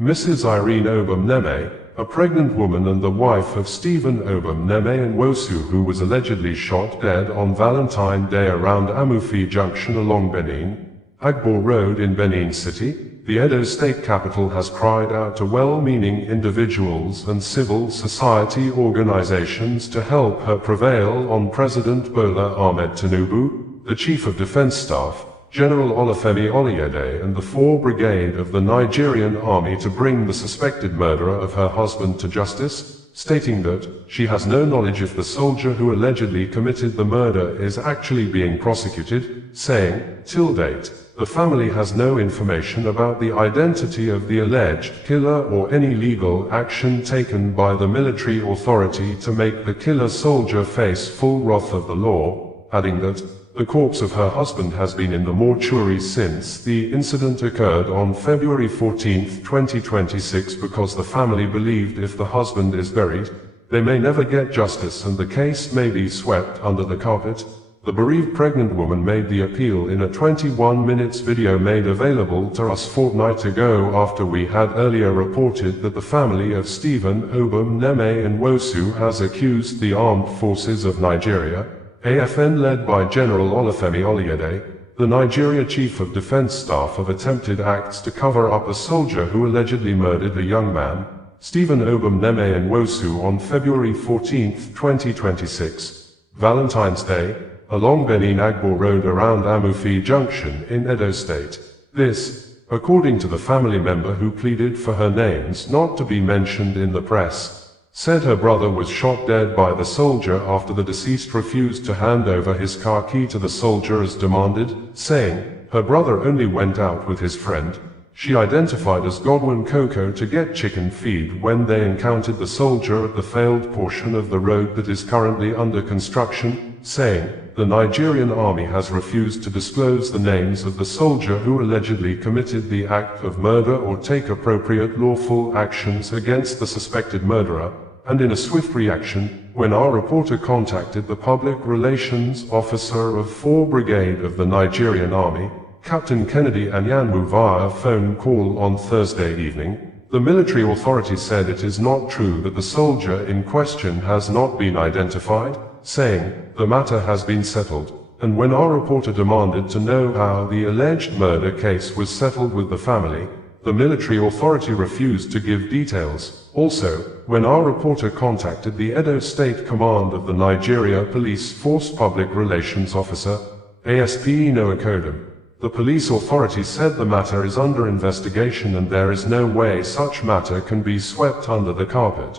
Mrs. Irene Obum-Neme, a pregnant woman and the wife of Stephen Obum-Neme Nwosu, who was allegedly shot dead on Valentine's Day around Amufi Junction along Benin Agbo Road in Benin City, the Edo state capital, has cried out to well-meaning individuals and civil society organizations to help her prevail on President Bola Ahmed Tinubu, the Chief of Defense Staff, General Olufemi Oluyede, and the 4th Brigade of the Nigerian Army to bring the suspected murderer of her husband to justice, stating that she has no knowledge if the soldier who allegedly committed the murder is actually being prosecuted, saying, till date, the family has no information about the identity of the alleged killer or any legal action taken by the military authority to make the killer soldier face full wrath of the law, adding that the corpse of her husband has been in the mortuary since the incident occurred on February 14, 2026, because the family believed if the husband is buried, they may never get justice and the case may be swept under the carpet. The bereaved pregnant woman made the appeal in a 21-minute video made available to us fortnight ago after we had earlier reported that the family of Stephen Obum-Neme Nwosu has accused the armed forces of Nigeria, AFN led by General Olufemi Oluyede, the Nigeria Chief of Defense Staff, of attempted acts to cover up a soldier who allegedly murdered a young man, Stephen Obum-Neme Nwosu, on February 14, 2026, Valentine's Day, along Benin Agbo Road around Amufi Junction in Edo State. This, according to the family member who pleaded for her names not to be mentioned in the press, said her brother was shot dead by the soldier after the deceased refused to hand over his car key to the soldier as demanded, saying, her brother only went out with his friend, she identified as Godwin Coco, to get chicken feed when they encountered the soldier at the failed portion of the road that is currently under construction, saying, the Nigerian army has refused to disclose the names of the soldier who allegedly committed the act of murder or take appropriate lawful actions against the suspected murderer. And in a swift reaction, when our reporter contacted the public relations officer of 4th Brigade of the Nigerian Army, Captain Kennedy Anyanwu, via a phone call on Thursday evening, the military authority said it is not true that the soldier in question has not been identified, saying, the matter has been settled. And when our reporter demanded to know how the alleged murder case was settled with the family, the military authority refused to give details. Also, when our reporter contacted the Edo State Command of the Nigeria Police Force Public Relations Officer, ASP Inoakodum, the police authority said the matter is under investigation and there is no way such matter can be swept under the carpet.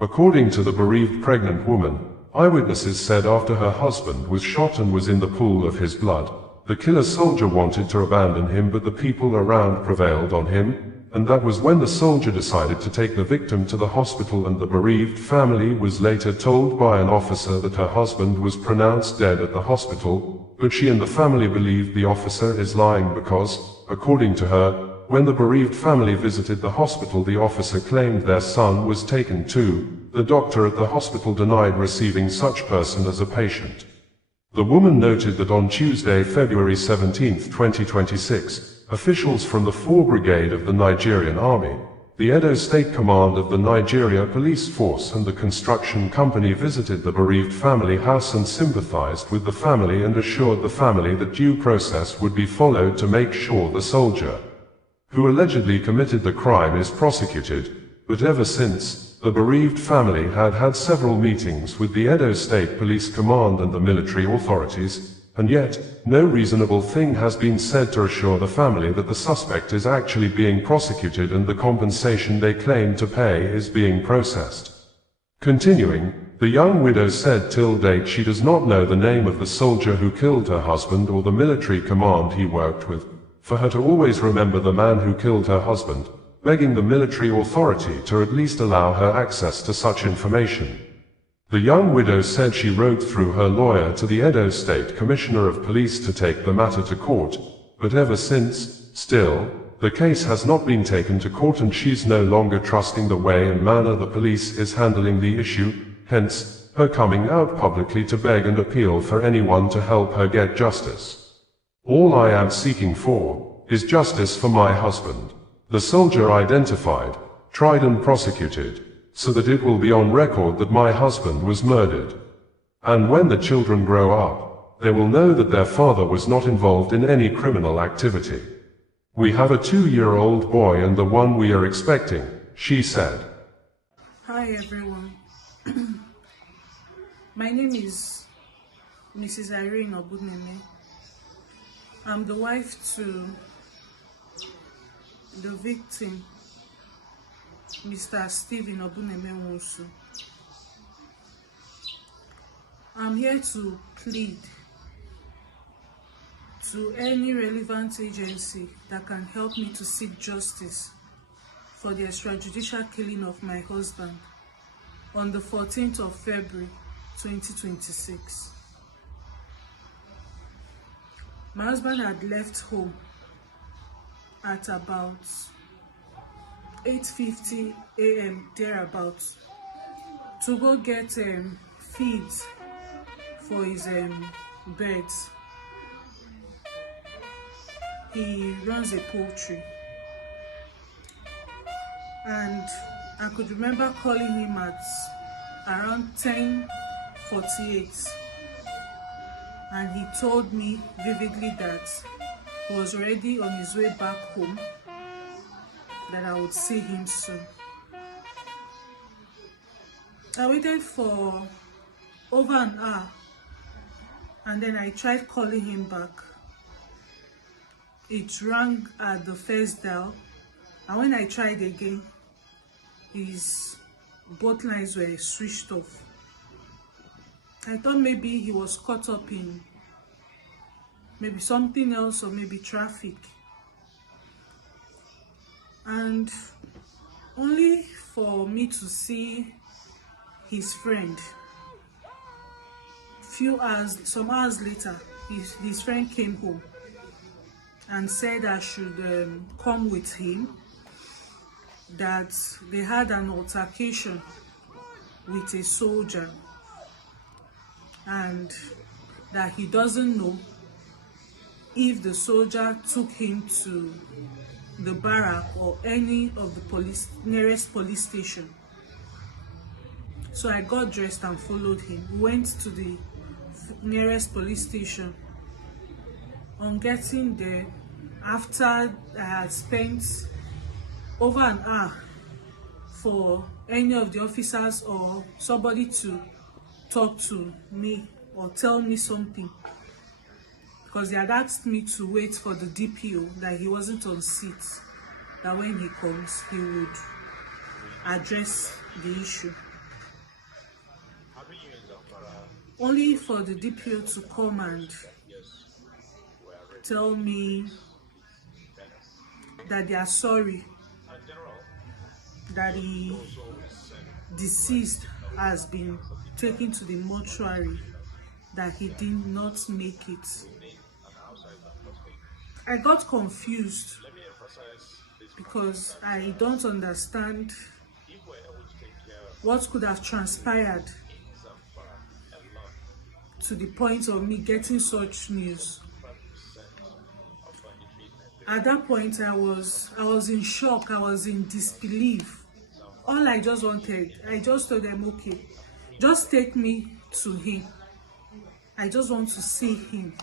According to the bereaved pregnant woman, eyewitnesses said after her husband was shot and was in the pool of his blood, the killer soldier wanted to abandon him, but the people around prevailed on him, and that was when the soldier decided to take the victim to the hospital, and the bereaved family was later told by an officer that her husband was pronounced dead at the hospital, but she and the family believe the officer is lying because, according to her, when the bereaved family visited the hospital, the officer claimed their son was taken too. The doctor at the hospital denied receiving such person as a patient. The woman noted that on Tuesday, February 17, 2026, officials from the 4th Brigade of the Nigerian Army, the Edo State Command of the Nigeria Police Force, and the construction company visited the bereaved family house and sympathized with the family and assured the family that due process would be followed to make sure the soldier who allegedly committed the crime is prosecuted. But ever since, the bereaved family had had several meetings with the Edo State Police Command and the military authorities, and yet, no reasonable thing has been said to assure the family that the suspect is actually being prosecuted and the compensation they claim to pay is being processed. Continuing, the young widow said till date she does not know the name of the soldier who killed her husband or the military command he worked with, for her to always remember the man who killed her husband, begging the military authority to at least allow her access to such information. The young widow said she wrote through her lawyer to the Edo State Commissioner of Police to take the matter to court, but ever since, still, the case has not been taken to court and she's no longer trusting the way and manner the police is handling the issue, hence, her coming out publicly to beg and appeal for anyone to help her get justice. All I am seeking for is justice for my husband. The soldier identified, tried and prosecuted, so that it will be on record that my husband was murdered. And when the children grow up, they will know that their father was not involved in any criminal activity. We have a 2-year-old boy and the one we are expecting, she said. Hi everyone. My name is Mrs. Irene Obuneme. I'm the wife to the victim, Mr. Stephen Obuneme Wosu. I'm here to plead to any relevant agency that can help me to seek justice for the extrajudicial killing of my husband on the 14th of February 2026. My husband had left home at about 8:50 a.m. thereabouts to go get feeds for his birds. He runs a poultry, and I could remember calling him at around 10:48, and he told me vividly that he was already on his way back home, that I would see him soon. I waited for over an hour, and then I tried calling him back. It rang at the first dial, and when I tried again, both lines were switched off. I thought maybe he was caught up in maybe something else, or maybe traffic. And only for me to see his friend some hours later, his friend came home and said I should come with him, that they had an altercation with a soldier, and that he doesn't know if the soldier took him to the barrack or any of the nearest police station. So I got dressed and followed him. We went to the nearest police station. On getting there, after I had spent over an hour for any of the officers or somebody to talk to me or tell me something, because they had asked me to wait for the DPO, that he wasn't on seat, that when he comes he would address the issue. Only for the DPO to come and tell me that they are sorry that the deceased has been taken to the mortuary, that he did not make it. I got confused because I don't understand what could have transpired to the point of me getting such news. At that point, I was in shock. I was in disbelief. All I just wanted, I just told them, okay, just take me to him. I just want to see him.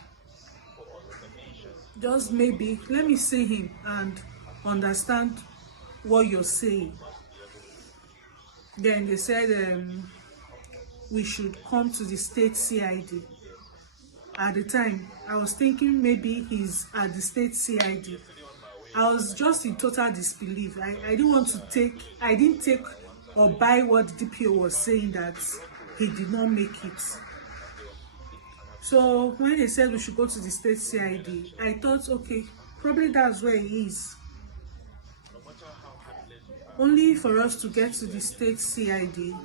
Just maybe let me see him and understand what you're saying. Then they said we should come to the state CID. At the time, I was thinking maybe he's at the state CID. I was just in total disbelief. I didn't take or buy what the DPO was saying, that he did not make it. So when they said we should go to the state CID, I thought, okay, probably that's where he is. Only for us to get to the state CID,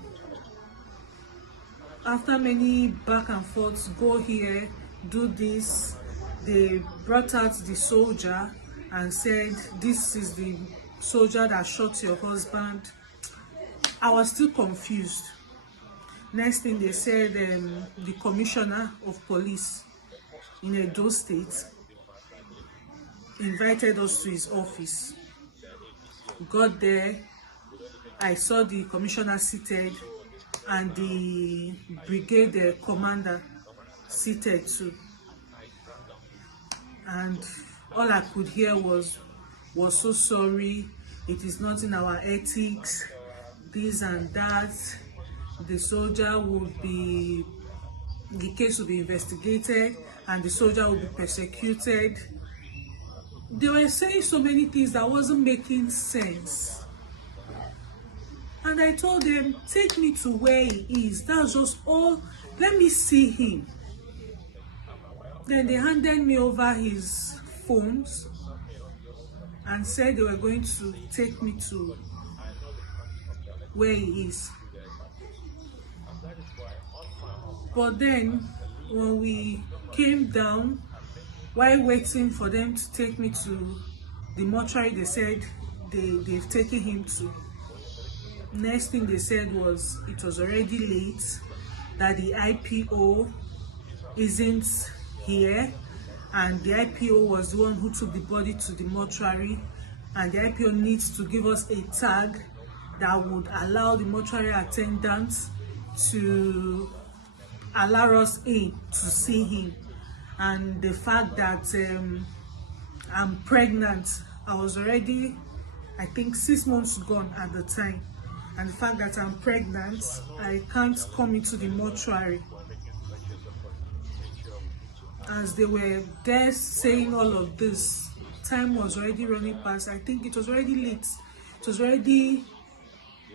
after many back and forths, go here, do this, they brought out the soldier and said, this is the soldier that shot your husband. I was still confused. Next thing they said, the commissioner of police in Edo State invited us to his office. Got there, I saw the commissioner seated and the brigade commander seated too, and all I could hear was so sorry, it is not in our ethics, this and that, the soldier would be, the case will be investigated and the soldier will be persecuted. They were saying so many things that wasn't making sense. And I told them, take me to where he is. That's just all. Let me see him. Then they handed me over his phones and said they were going to take me to where he is. But then when we came down, while waiting for them to take me to the mortuary, they said they've taken him to. Next thing they said was it was already late, that the IPO isn't here, and the IPO was the one who took the body to the mortuary, and the IPO needs to give us a tag that would allow the mortuary attendants to allow us in to see him. And the fact that I'm pregnant, I was already, I think, 6 months gone at the time, and the fact that I'm pregnant, I can't come into the mortuary. As they were there saying all of this, time was already running past. I think it was already late. It was already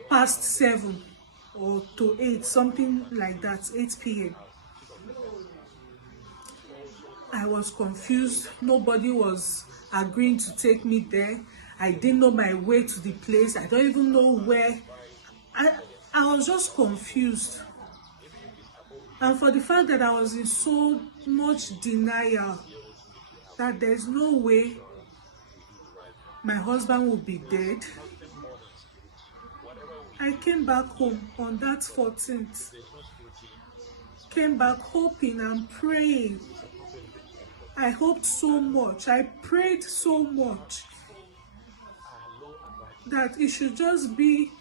past 7 or to 8, something like that, 8 p.m. I was confused. Nobody was agreeing to take me there. I didn't know my way to the place. I don't even know where. I was just confused. And for the fact that I was in so much denial that there's no way my husband would be dead, I came back home on that 14th. Came back hoping and praying. I hoped so much. I prayed so much that it should just be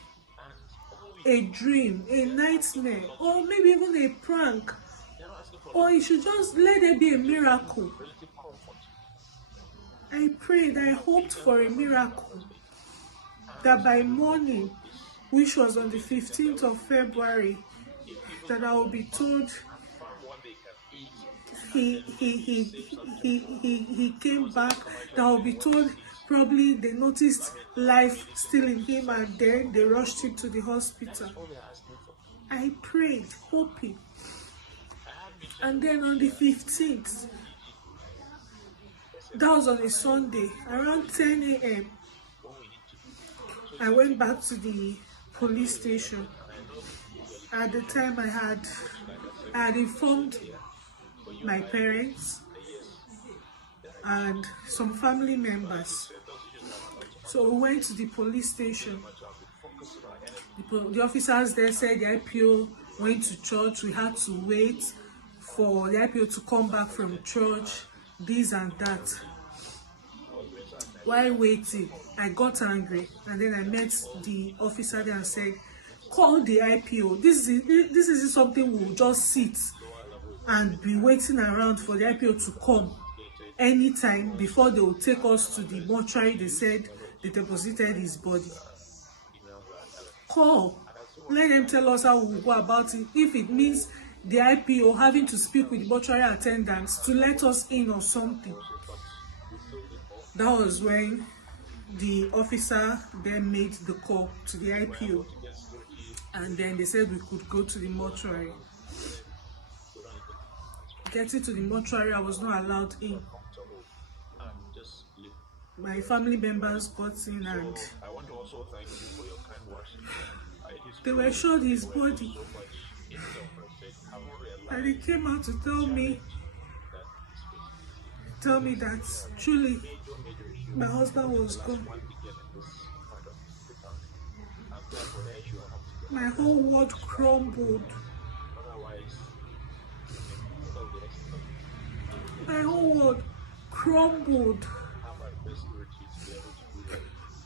a dream, a nightmare, or maybe even a prank, or it should just let there be a miracle. I prayed, I hoped for a miracle, that by morning, which was on the 15th of February, that I will be told he came back, that I will be told probably they noticed life still in him and then they rushed him to the hospital. I prayed, hoping. And then on the 15th, that was on a Sunday, around 10 a.m., I went back to the police station. At the time I had informed my parents and some family members. So we went to the police station. The officers there said the IPO went to church. We had to wait for the IPO to come back from church, this and that. While waiting, I got angry, and then I met the officer there and said, call the IPO. This is something we'll just sit and be waiting around for the IPO to come anytime before they will take us to the mortuary. They said they deposited his body. Call. Let them tell us how we'll go about it. If it means the IPO having to speak with the mortuary attendants to let us in or something. That was when the officer then made the call to the IPO. And then they said we could go to the mortuary. Getting to the mortuary, I was not allowed in. My family members got in and they were showed his body. And they came out to tell me that truly my husband was gone. My whole world crumbled. My whole world crumbled.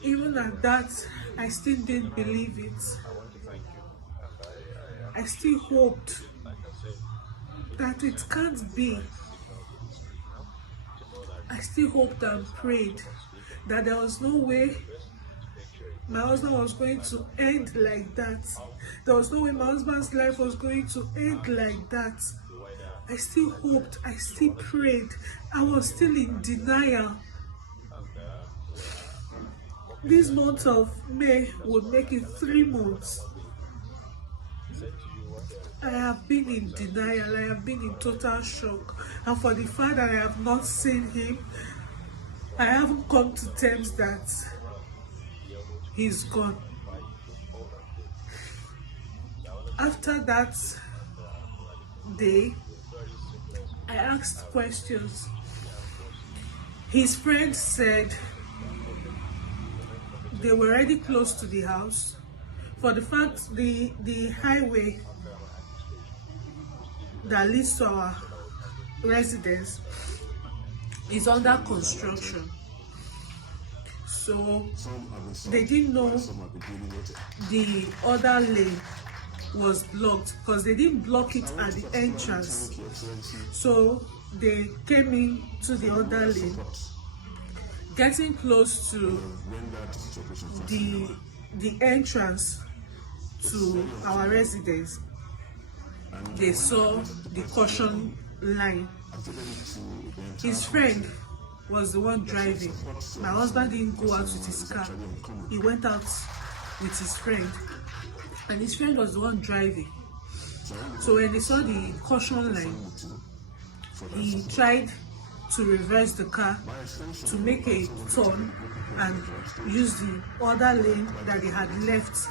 Even at that, I still didn't believe it. I still hoped that it can't be. I still hoped and prayed that there was no way my husband was going to end like that. There was no way my husband's life was going to end like that. I still hoped, I still prayed. I was still in denial. This month of May would make it 3 months. I have been in denial. I have been in total shock. And for the fact that I have not seen him, I haven't come to terms that he's gone. After that day, I asked questions. His friend said they were already close to the house. For the fact the highway that leads to our residence is under construction. So they didn't know the other lane was blocked because they didn't block it at the entrance. So they came in to the other lane. Getting close to the entrance to our residence, they saw the caution line. His friend was the one driving. My husband didn't go out with his car. He went out with his friend, and his friend was the one driving. So when they saw the caution line, he tried to reverse the car to make a turn and use the other lane that they had left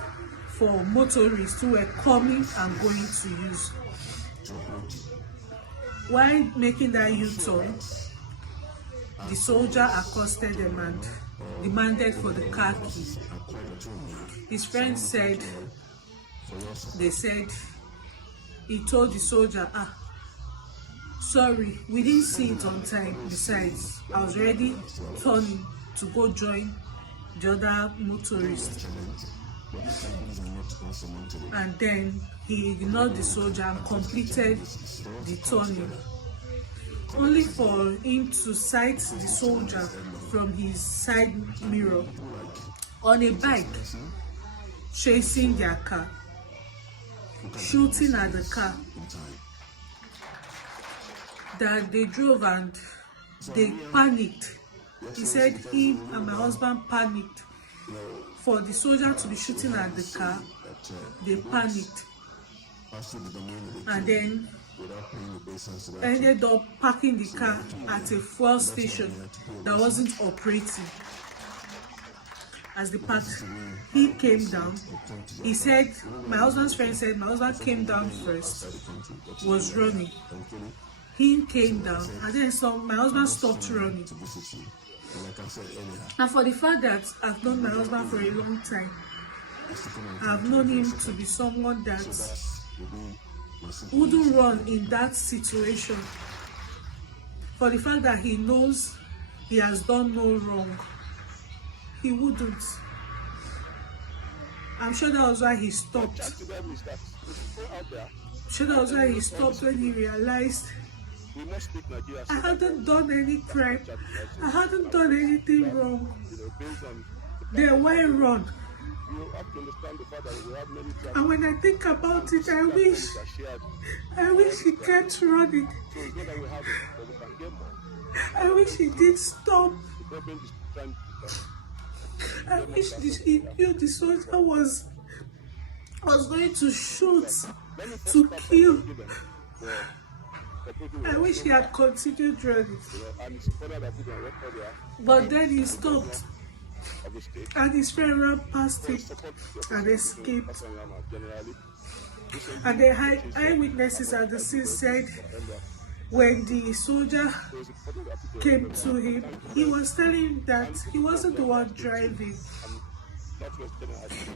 for motorists who were coming and going to use. While making that U-turn, the soldier accosted them and demanded for the car key. His friend said, he told the soldier, sorry, we didn't see it on time. Besides, I was already turning to go join the other motorist. And then he ignored the soldier and completed the turning, only for him to sight the soldier from his side mirror on a bike, chasing their car, shooting at the car that they drove, and they panicked. He said he and my husband panicked. For the soldier to be shooting at the car, they panicked. And then ended up parking the car at a fuel station that wasn't operating. As the parked, he came down. He said, my husband's friend said, my husband came down first, was running. He came down, and then my husband stopped running. And for the fact that I've known my husband for a long time, I've known him to be someone that wouldn't run in that situation. For the fact that he knows he has done no wrong, he wouldn't. I'm sure that was why he stopped. I'm sure that was why he stopped when he realized I hadn't done any crime. I hadn't done anything wrong. Then why run? And when I think about it, I wish he kept running. I wish he did stop. I wish he knew the soldier was going to shoot, to kill. I wish he had continued running. But then he stopped, and his friend ran past him and escaped. And the eyewitnesses at the scene said when the soldier came to him, he was telling him that he wasn't the one driving.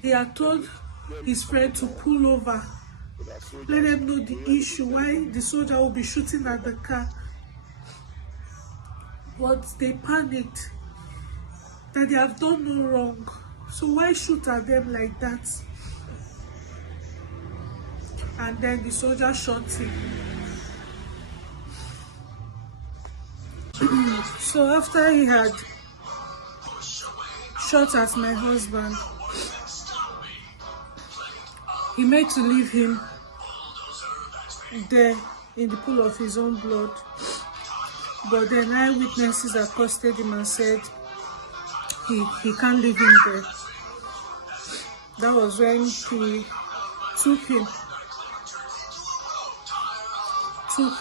He had told his friend to pull over, let them know the issue, why the soldier will be shooting at the car. But they panicked. that they have done no wrong. So why shoot at them like that? And then the soldier shot him. So after he had shot at my husband, he made to leave him there in the pool of his own blood. But then eyewitnesses accosted him and said he can't leave him there. That was when he took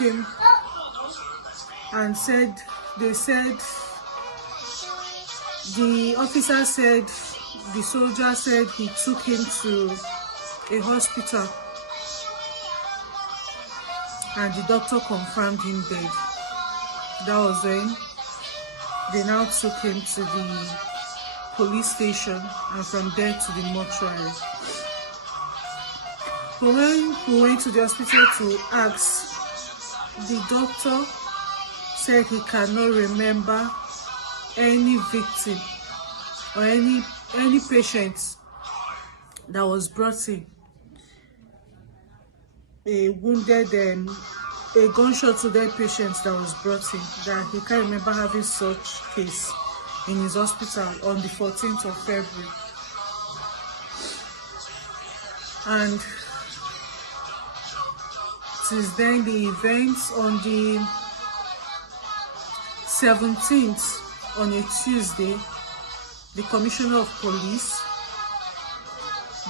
him and said, the officer said, the soldier said he took him to a hospital and the doctor confirmed him dead. That was when they now took him to the police station and from there to the mortuary. But when we went to the hospital to ask, the doctor said he cannot remember any victim or any patient that was brought in, a wounded a gunshot to dead patient that was brought in, that he can't remember having such case in his hospital on the 14th of February. And since then, the events on the 17th, on a Tuesday, the Commissioner of Police,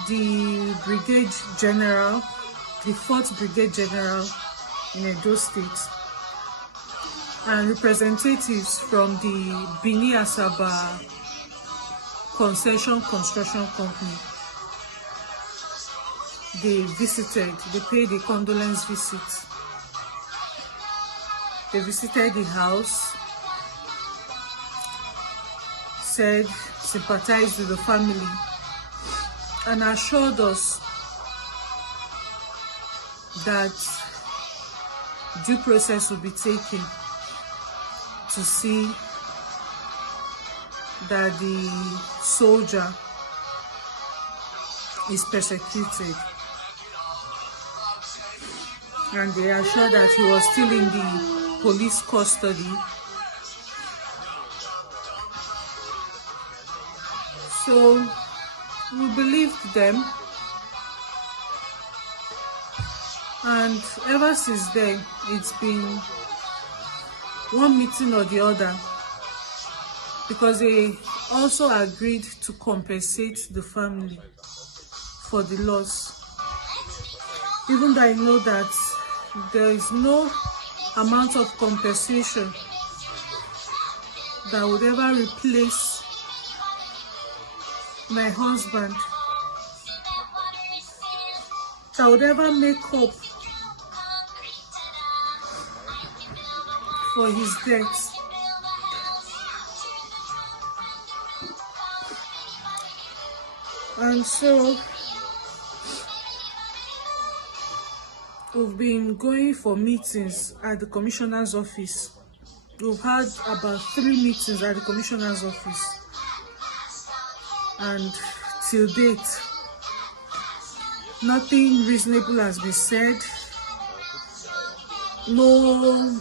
the Brigade General, the 4th Brigade General in Edo State, and representatives from the Bini Asaba Concession Construction Company, they paid a condolence visit. They visited the house, said, sympathized with the family, and assured us that due process will be taken to see that the soldier is persecuted. And they assured that he was still in the police custody. So we believed them, and ever since then it's been one meeting or the other, because they also agreed to compensate the family for the loss, even though I know that there is no amount of compensation that would ever replace my husband, that would ever make up for his death. And so we've been going for meetings at the commissioner's office. We've had about 3 meetings at the commissioner's office, and till date nothing reasonable has been said. No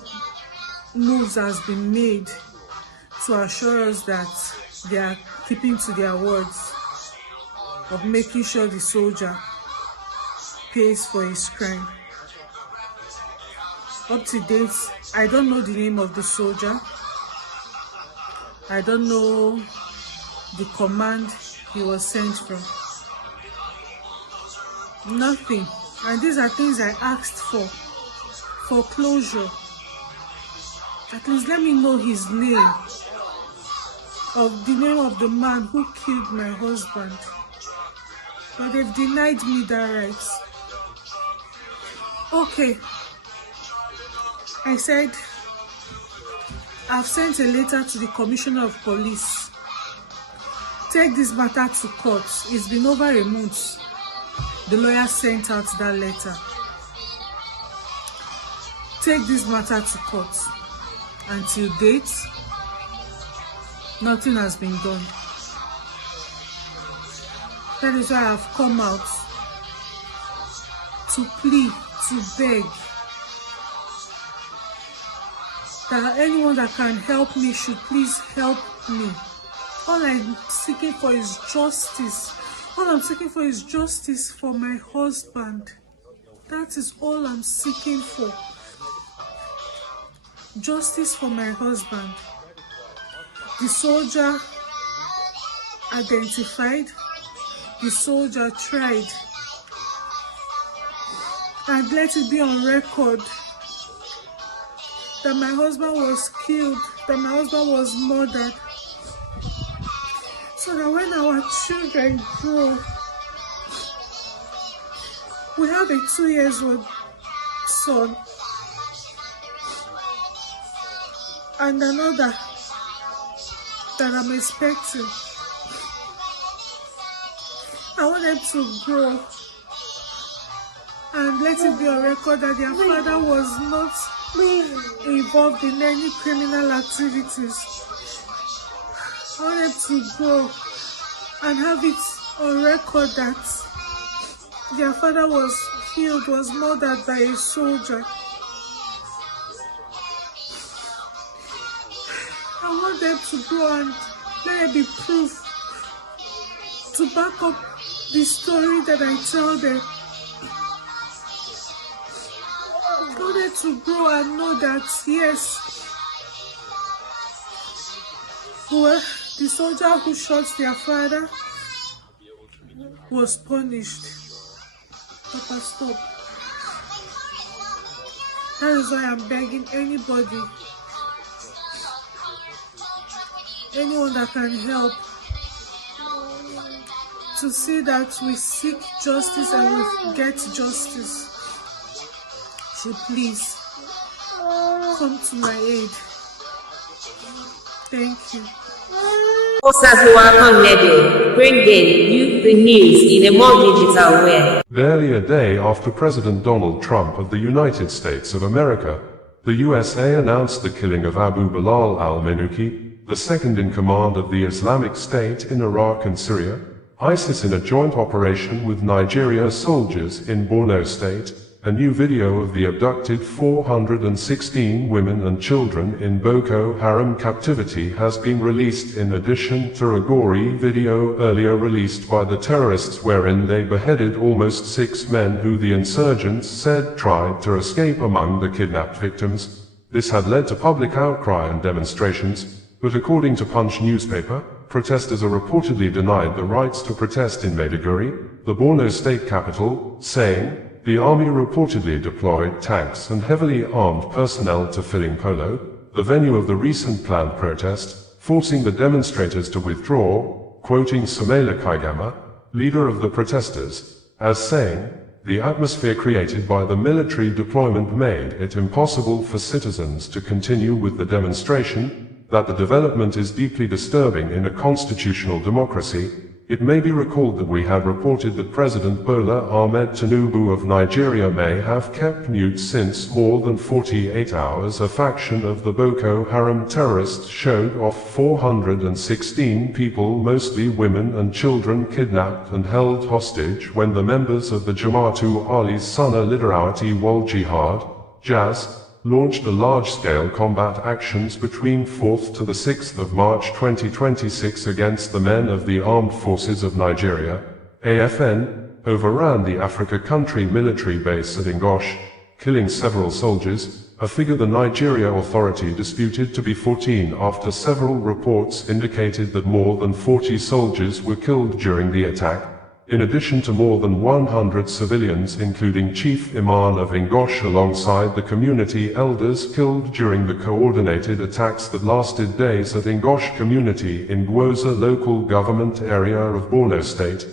moves has been made to assure us that they are keeping to their words of making sure the soldier pays for his crime. Up to date, I don't know the name of the soldier. I don't know the command he was sent from. Nothing. And these are things I asked for closure. At least let me know his name, of the name of the man who killed my husband. But they've denied me that right. Okay. I said, I've sent a letter to the Commissioner of Police. Take this matter to court. It's been over a month. The lawyer sent out that letter. Take this matter to court. Until date, nothing has been done. That is why I've come out to plead, to beg that anyone that can help me should please help me. All I'm seeking for is justice. All I'm seeking for is justice for my husband. That is all I'm seeking for. Justice for my husband. The soldier identified. The soldier tried. And let it be on record that my husband was killed, that my husband was murdered. So that when our children grow, we have a 2-year-old son and another that I'm expecting. I want them to grow and let it be on record that their father was not involved in any criminal activities. I want them to grow and have it on record that their father was killed, was murdered by a soldier. I want them to grow and let it be proof to back up the story that I tell them. I want them to grow and know that yes, well, the soldier who shot their father was punished. Papa, stop. That is why I'm begging anybody, anyone that can help, to see that we seek justice and we get justice. Should please come to my aid. Thank you. Bringing you the news in a more digital way. Barely a day after President Donald Trump of the United States of America, the USA announced the killing of Abu Bilal al-Minuki, the second in command of the Islamic State in Iraq and Syria, ISIS in a joint operation with Nigeria soldiers in Borno State. A new video of the abducted 416 women and children in Boko Haram captivity has been released in addition to a gory video earlier released by the terrorists wherein they beheaded almost 6 men who the insurgents said tried to escape among the kidnapped victims. This had led to public outcry and demonstrations, but according to Punch newspaper, protesters are reportedly denied the rights to protest in Maiduguri, the Borno state capital, saying, the army reportedly deployed tanks and heavily armed personnel to Filling Polo, the venue of the recent planned protest, forcing the demonstrators to withdraw, quoting Sumela Kaigama, leader of the protesters, as saying, the atmosphere created by the military deployment made it impossible for citizens to continue with the demonstration, that the development is deeply disturbing in a constitutional democracy. It may be recalled that we had reported that President Bola Ahmed Tinubu of Nigeria may have kept mute since more than 48 hours. A faction of the Boko Haram terrorists showed off 416 people, mostly women and children, kidnapped and held hostage when the members of the Jama'atu Ali Sunnah Liderawati wal Jihad, JAZ, launched a large-scale combat actions between 4th to the 6th of March 2026 against the men of the Armed Forces of Nigeria, AFN, overran the Africa country military base at Ngosh, killing several soldiers, a figure the Nigeria Authority disputed to be 14 after several reports indicated that more than 40 soldiers were killed during the attack, in addition to more than 100 civilians including Chief Imam of Ngosh alongside the community elders killed during the coordinated attacks that lasted days at Ngosh community in Gwoza local government area of Borno State.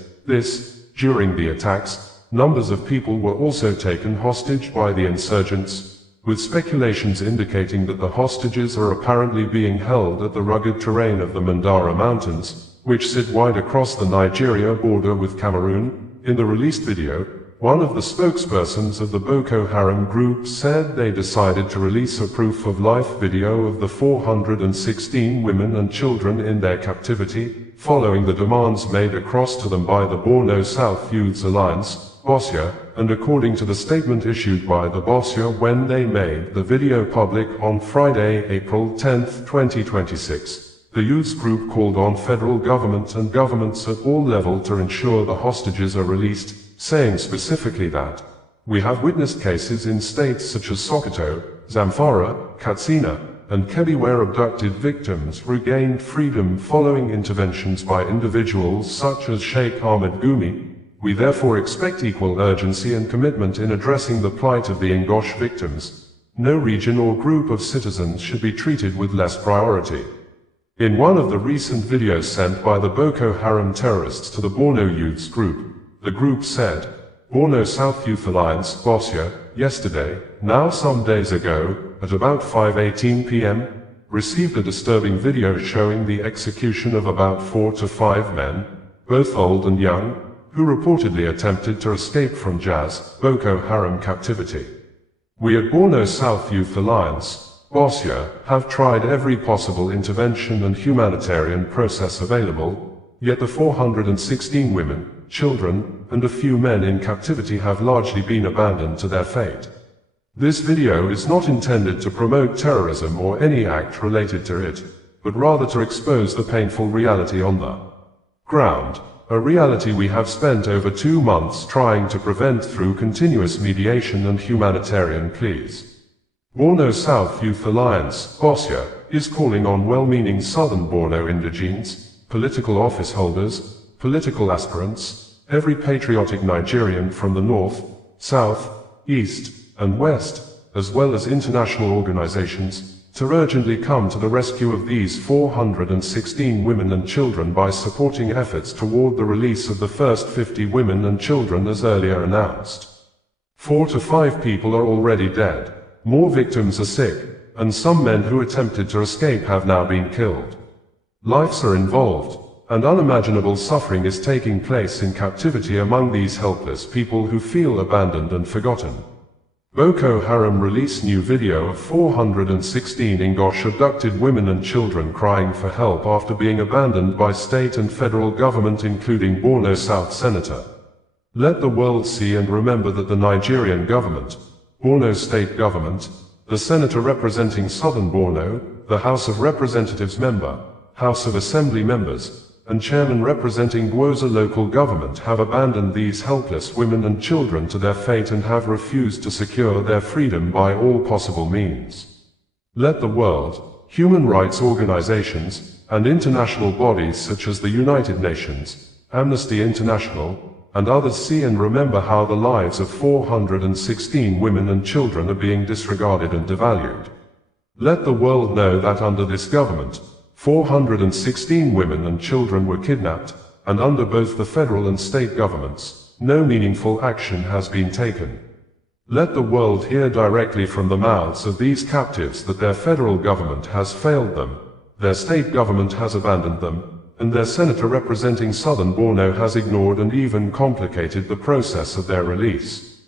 During the attacks, numbers of people were also taken hostage by the insurgents, with speculations indicating that the hostages are apparently being held at the rugged terrain of the Mandara Mountains, which sit wide across the Nigeria border with Cameroon. In the released video, one of the spokespersons of the Boko Haram group said they decided to release a proof-of-life video of the 416 women and children in their captivity, following the demands made across to them by the Borno South Youths Alliance, Bosya, and according to the statement issued by the Bosya when they made the video public on Friday, April 10, 2026. The youths group called on federal government and governments at all levels to ensure the hostages are released, saying specifically that, "We have witnessed cases in states such as Sokoto, Zamfara, Katsina, and Kebbi where abducted victims regained freedom following interventions by individuals such as Sheikh Ahmed Gumi. We therefore expect equal urgency and commitment in addressing the plight of the Ngosh victims. No region or group of citizens should be treated with less priority." In one of the recent videos sent by the Boko Haram terrorists to the Borno Youths Group, the group said, "Borno South Youth Alliance, Bosya, yesterday, now some days ago, at about 5:18 p.m., received a disturbing video showing the execution of about 4 to 5 men, both old and young, who reportedly attempted to escape from Jazz, Boko Haram captivity. We at Borno South Youth Alliance, Bosya, have tried every possible intervention and humanitarian process available, yet the 416 women, children, and a few men in captivity have largely been abandoned to their fate. This video is not intended to promote terrorism or any act related to it, but rather to expose the painful reality on the ground, a reality we have spent over 2 months trying to prevent through continuous mediation and humanitarian pleas. Borno South Youth Alliance, Bosya, is calling on well-meaning southern Borno indigenes, political office holders, political aspirants, every patriotic Nigerian from the north, south, east, and west, as well as international organizations, to urgently come to the rescue of these 416 women and children by supporting efforts toward the release of the first 50 women and children as earlier announced. 4 to 5 people are already dead. More victims are sick, and some men who attempted to escape have now been killed. Lives are involved, and unimaginable suffering is taking place in captivity among these helpless people who feel abandoned and forgotten. Boko Haram released new video of 416 Ngosh abducted women and children crying for help after being abandoned by state and federal government including Borno South Senator. Let the world see and remember that the Nigerian government, Borno State Government, the Senator representing Southern Borno, the House of Representatives member, House of Assembly members, and Chairman representing Gwoza local government have abandoned these helpless women and children to their fate and have refused to secure their freedom by all possible means. Let the world, human rights organizations, and international bodies such as the United Nations, Amnesty International, and others see and remember how the lives of 416 women and children are being disregarded and devalued. Let the world know that under this government, 416 women and children were kidnapped, and under both the federal and state governments, no meaningful action has been taken. Let the world hear directly from the mouths of these captives that their federal government has failed them, their state government has abandoned them, and their senator representing Southern Borno has ignored and even complicated the process of their release.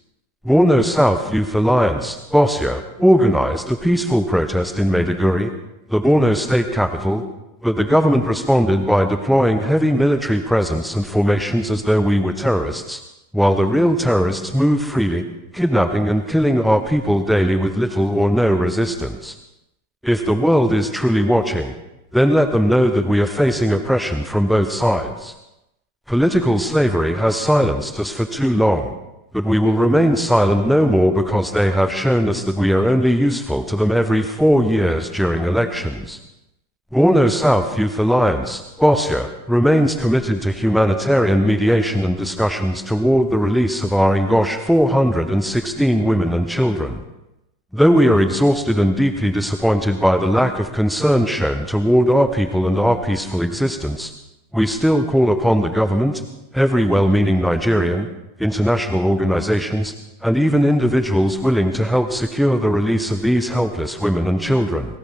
Borno South Youth Alliance, Bosya, organized a peaceful protest in Maiduguri, the Borno state capital, but the government responded by deploying heavy military presence and formations as though we were terrorists, while the real terrorists move freely, kidnapping and killing our people daily with little or no resistance. If the world is truly watching, then let them know that we are facing oppression from both sides. Political slavery has silenced us for too long, but we will remain silent no more because they have shown us that we are only useful to them every 4 years during elections. Borno South Youth Alliance, Bosya, remains committed to humanitarian mediation and discussions toward the release of our Ngosh 416 women and children. Though we are exhausted and deeply disappointed by the lack of concern shown toward our people and our peaceful existence, we still call upon the government, every well-meaning Nigerian, international organizations, and even individuals willing to help secure the release of these helpless women and children.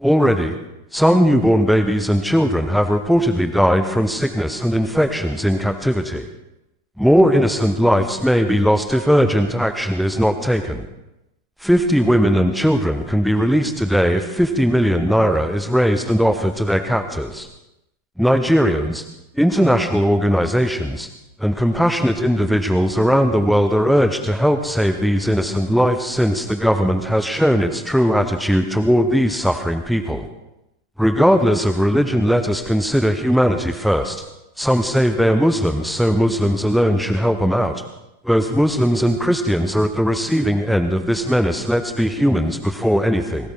Already, some newborn babies and children have reportedly died from sickness and infections in captivity. More innocent lives may be lost if urgent action is not taken. 50 women and children can be released today if 50 million naira is raised and offered to their captors. Nigerians, international organizations, and compassionate individuals around the world are urged to help save these innocent lives, since the government has shown its true attitude toward these suffering people. Regardless of religion, let us consider humanity first. Some say they are Muslims, so Muslims alone should help them out. Both Muslims and Christians are at the receiving end of this menace. Let's be humans before anything.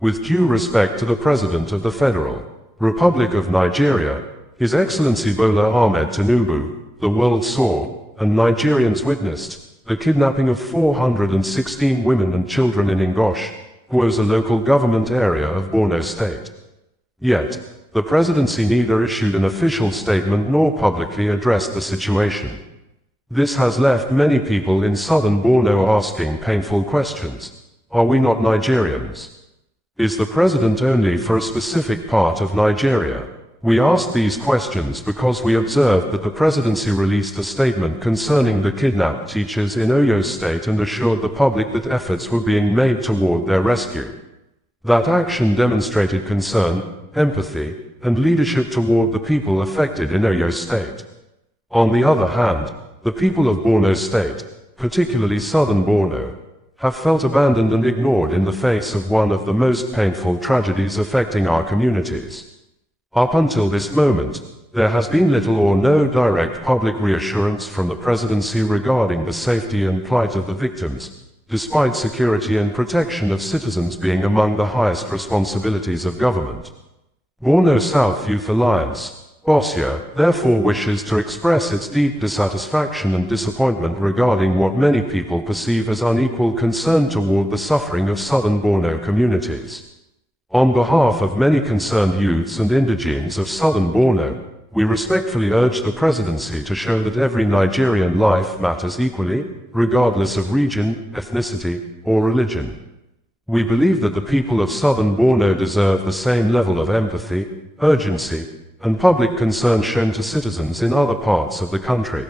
With due respect to the President of the Federal Republic of Nigeria, His Excellency Bola Ahmed Tinubu, the world saw, and Nigerians witnessed, the kidnapping of 416 women and children in Ngosh, Gwoza local government area of Borno State. Yet, the presidency neither issued an official statement nor publicly addressed the situation. This has left many people in southern Borno asking painful questions. Are we not Nigerians? Is the president only for a specific part of Nigeria? We asked these questions because we observed that the presidency released a statement concerning the kidnapped teachers in Oyo State and assured the public that efforts were being made toward their rescue. That action demonstrated concern, empathy, and leadership toward the people affected in Oyo State. On the other hand, the people of Borno State, particularly southern Borno, have felt abandoned and ignored in the face of one of the most painful tragedies affecting our communities. Up until this moment, there has been little or no direct public reassurance from the presidency regarding the safety and plight of the victims, despite security and protection of citizens being among the highest responsibilities of government. Borno South Youth Alliance, BOSYA, therefore wishes to express its deep dissatisfaction and disappointment regarding what many people perceive as unequal concern toward the suffering of southern Borno communities. On behalf of many concerned youths and indigenes of southern Borno, we respectfully urge the presidency to show that every Nigerian life matters equally, regardless of region, ethnicity, or religion. We believe that the people of southern Borno deserve the same level of empathy, urgency, and public concern shown to citizens in other parts of the country.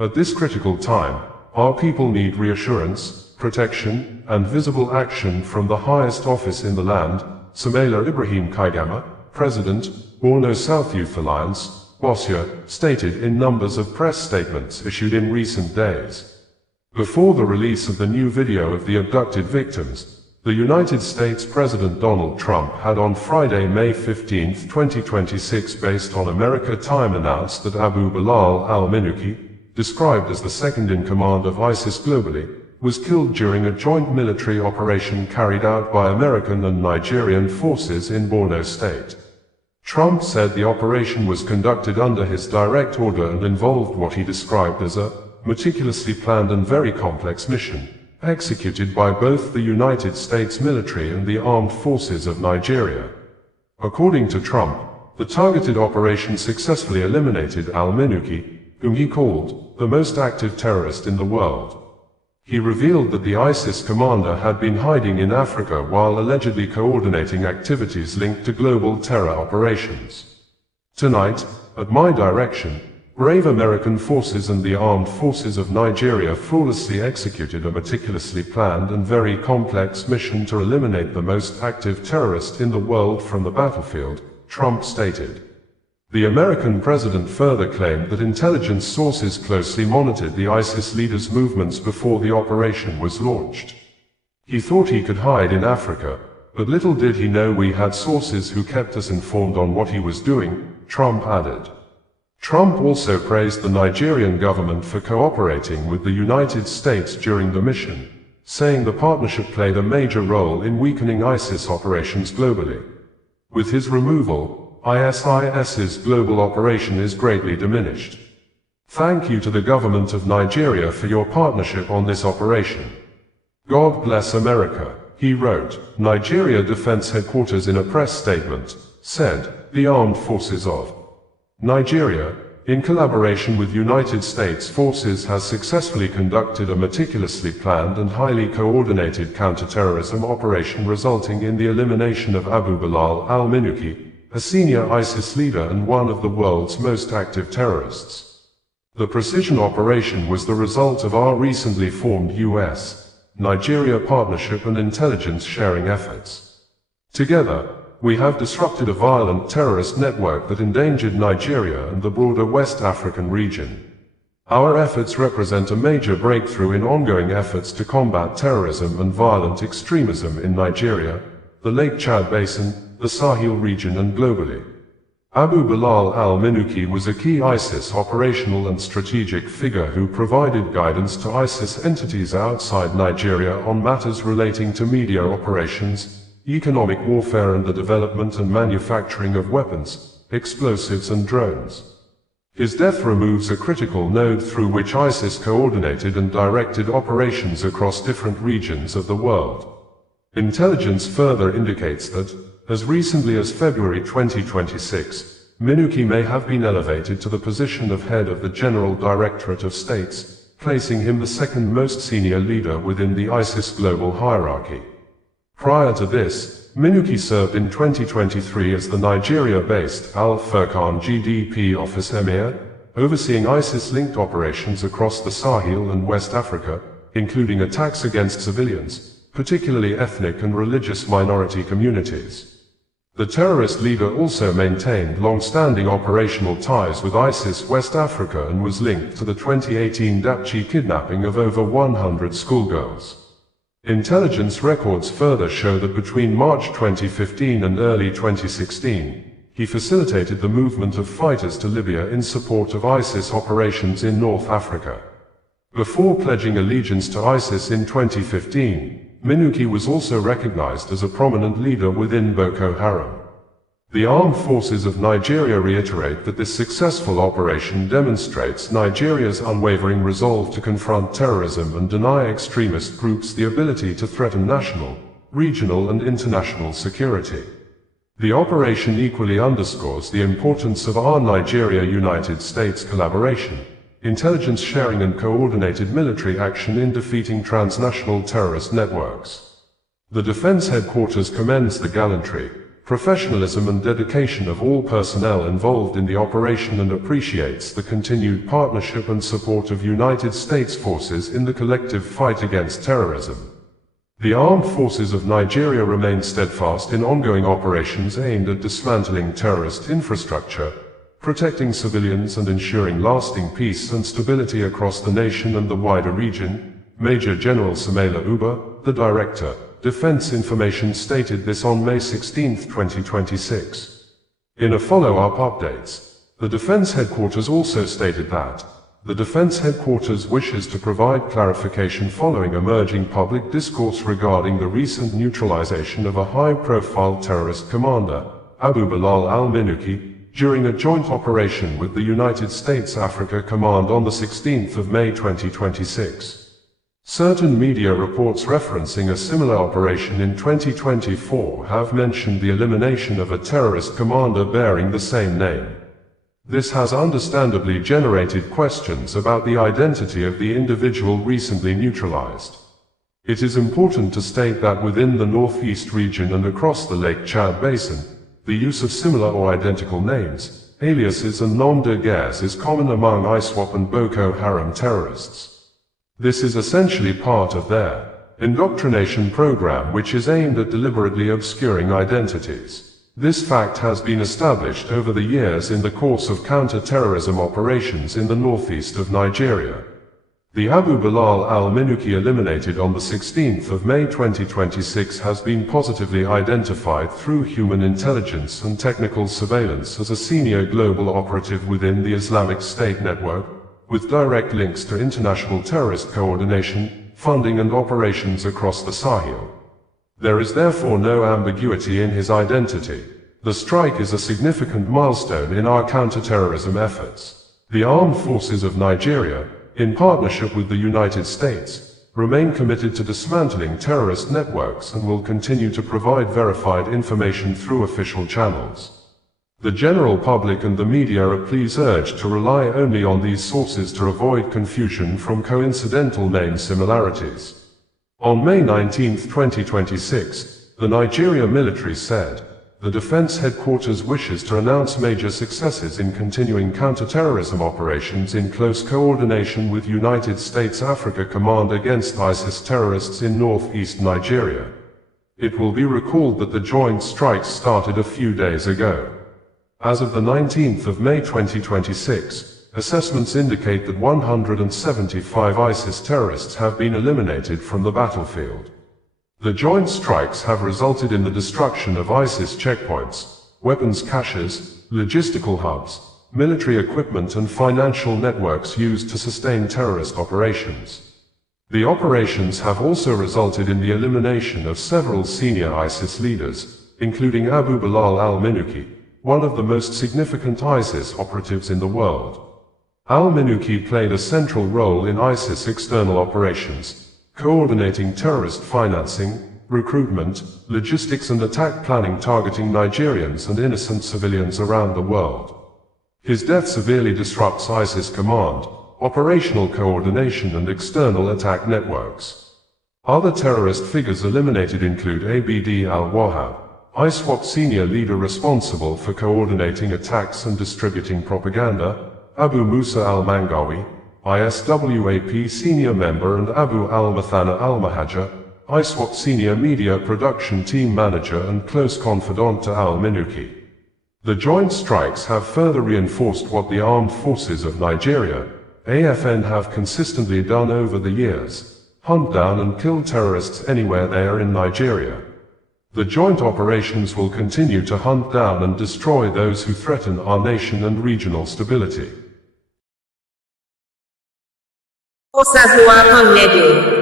At this critical time, our people need reassurance, protection, and visible action from the highest office in the land, Samela Ibrahim Kaigama, President, Borno South Youth Alliance, BOSYA, stated in numbers of press statements issued in recent days. Before the release of the new video of the abducted victims, the United States President Donald Trump had on Friday, May 15, 2026, based on America time, announced that Abu Bilal al-Minuki, described as the second-in-command of ISIS globally, was killed during a joint military operation carried out by American and Nigerian forces in Borno State. Trump said the operation was conducted under his direct order and involved what he described as a meticulously planned and very complex mission, executed by both the United States military and the armed forces of Nigeria. According to Trump, the targeted operation successfully eliminated al-Minuki, whom he called the most active terrorist in the world. He revealed that the ISIS commander had been hiding in Africa while allegedly coordinating activities linked to global terror operations. Tonight, at my direction, brave American forces and the armed forces of Nigeria flawlessly executed a meticulously planned and very complex mission to eliminate the most active terrorist in the world from the battlefield, Trump stated. The American president further claimed that intelligence sources closely monitored the ISIS leaders' movements before the operation was launched. He thought he could hide in Africa, but little did he know we had sources who kept us informed on what he was doing, Trump added. Trump also praised the Nigerian government for cooperating with the United States during the mission, saying the partnership played a major role in weakening ISIS operations globally. With his removal, ISIS's global operation is greatly diminished. Thank you to the government of Nigeria for your partnership on this operation. God bless America, he wrote. Nigeria Defense Headquarters in a press statement said, the armed forces of Nigeria, in collaboration with United States forces, has successfully conducted a meticulously planned and highly coordinated counterterrorism operation resulting in the elimination of Abu Bilal al-Minuki, a senior ISIS leader and one of the world's most active terrorists. The precision operation was the result of our recently formed US-Nigeria partnership and intelligence sharing efforts. Together, we have disrupted a violent terrorist network that endangered Nigeria and the broader West African region. Our efforts represent a major breakthrough in ongoing efforts to combat terrorism and violent extremism in Nigeria, the Lake Chad Basin, the Sahel region and globally. Abu Bilal al-Minuki was a key ISIS operational and strategic figure who provided guidance to ISIS entities outside Nigeria on matters relating to media operations, economic warfare and the development and manufacturing of weapons, explosives and drones. His death removes a critical node through which ISIS coordinated and directed operations across different regions of the world. Intelligence further indicates that, as recently as February 2026, Minuki may have been elevated to the position of head of the General Directorate of States, placing him the second most senior leader within the ISIS global hierarchy. Prior to this, Minuki served in 2023 as the Nigeria-based Al-Furqan GDP Office Emir, overseeing ISIS-linked operations across the Sahel and West Africa, including attacks against civilians, particularly ethnic and religious minority communities. The terrorist leader also maintained long-standing operational ties with ISIS West Africa and was linked to the 2018 Dapchi kidnapping of over 100 schoolgirls. Intelligence records further show that between March 2015 and early 2016, he facilitated the movement of fighters to Libya in support of ISIS operations in North Africa. Before pledging allegiance to ISIS in 2015, Minuki was also recognized as a prominent leader within Boko Haram. The armed forces of Nigeria reiterate that this successful operation demonstrates Nigeria's unwavering resolve to confront terrorism and deny extremist groups the ability to threaten national, regional and international security. The operation equally underscores the importance of our Nigeria-United States collaboration, intelligence sharing and coordinated military action in defeating transnational terrorist networks. The Defense Headquarters commends the gallantry, professionalism and dedication of all personnel involved in the operation and appreciates the continued partnership and support of United States forces in the collective fight against terrorism. The armed forces of Nigeria remain steadfast in ongoing operations aimed at dismantling terrorist infrastructure, protecting civilians and ensuring lasting peace and stability across the nation and the wider region. Major General Sumaila Uba, the Director, Defense Information stated this on May 16, 2026. In a follow-up updates, the Defense Headquarters also stated that the Defense Headquarters wishes to provide clarification following emerging public discourse regarding the recent neutralization of a high-profile terrorist commander, Abu Bilal al-Minuki, during a joint operation with the United States Africa Command on the 16th of May 2026. Certain media reports referencing a similar operation in 2024 have mentioned the elimination of a terrorist commander bearing the same name. This has understandably generated questions about the identity of the individual recently neutralized. It is important to state that within the Northeast region and across the Lake Chad Basin, the use of similar or identical names, aliases and nom de guerres is common among ISWAP and Boko Haram terrorists. This is essentially part of their indoctrination program, which is aimed at deliberately obscuring identities. This fact has been established over the years in the course of counter-terrorism operations in the northeast of Nigeria. The Abu Bilal al-Minuki eliminated on the 16th of May 2026 has been positively identified through human intelligence and technical surveillance as a senior global operative within the Islamic State network, with direct links to international terrorist coordination, funding and operations across the Sahel. There is therefore no ambiguity in his identity. The strike is a significant milestone in our counter-terrorism efforts. The armed forces of Nigeria, in partnership with the United States, remain committed to dismantling terrorist networks and will continue to provide verified information through official channels. The general public and the media are please urged to rely only on these sources to avoid confusion from coincidental name similarities. On May 19, 2026, the Nigeria military said, the Defense Headquarters wishes to announce major successes in continuing counter-terrorism operations in close coordination with United States Africa Command against ISIS terrorists in northeast Nigeria. It will be recalled that the joint strikes started a few days ago. As of the 19th of May 2026, assessments indicate that 175 ISIS terrorists have been eliminated from the battlefield. The joint strikes have resulted in the destruction of ISIS checkpoints, weapons caches, logistical hubs, military equipment and financial networks used to sustain terrorist operations. The operations have also resulted in the elimination of several senior ISIS leaders, including Abu Bilal al-Minuki, one of the most significant ISIS operatives in the world. Al-Minuki played a central role in ISIS external operations, coordinating terrorist financing, recruitment, logistics and attack planning targeting Nigerians and innocent civilians around the world. His death severely disrupts ISIS command, operational coordination and external attack networks. Other terrorist figures eliminated include Abd al-Wahhab, ISWAP senior leader responsible for coordinating attacks and distributing propaganda, Abu Musa al-Mangawi, ISWAP senior member and Abu al-Mathana al-Mahajja, ISWAP senior media production team manager and close confidant to al-Minuki. The joint strikes have further reinforced what the armed forces of Nigeria, AFN, have consistently done over the years: hunt down and kill terrorists anywhere they are in Nigeria. The joint operations will continue to hunt down and destroy those who threaten our nation and regional stability.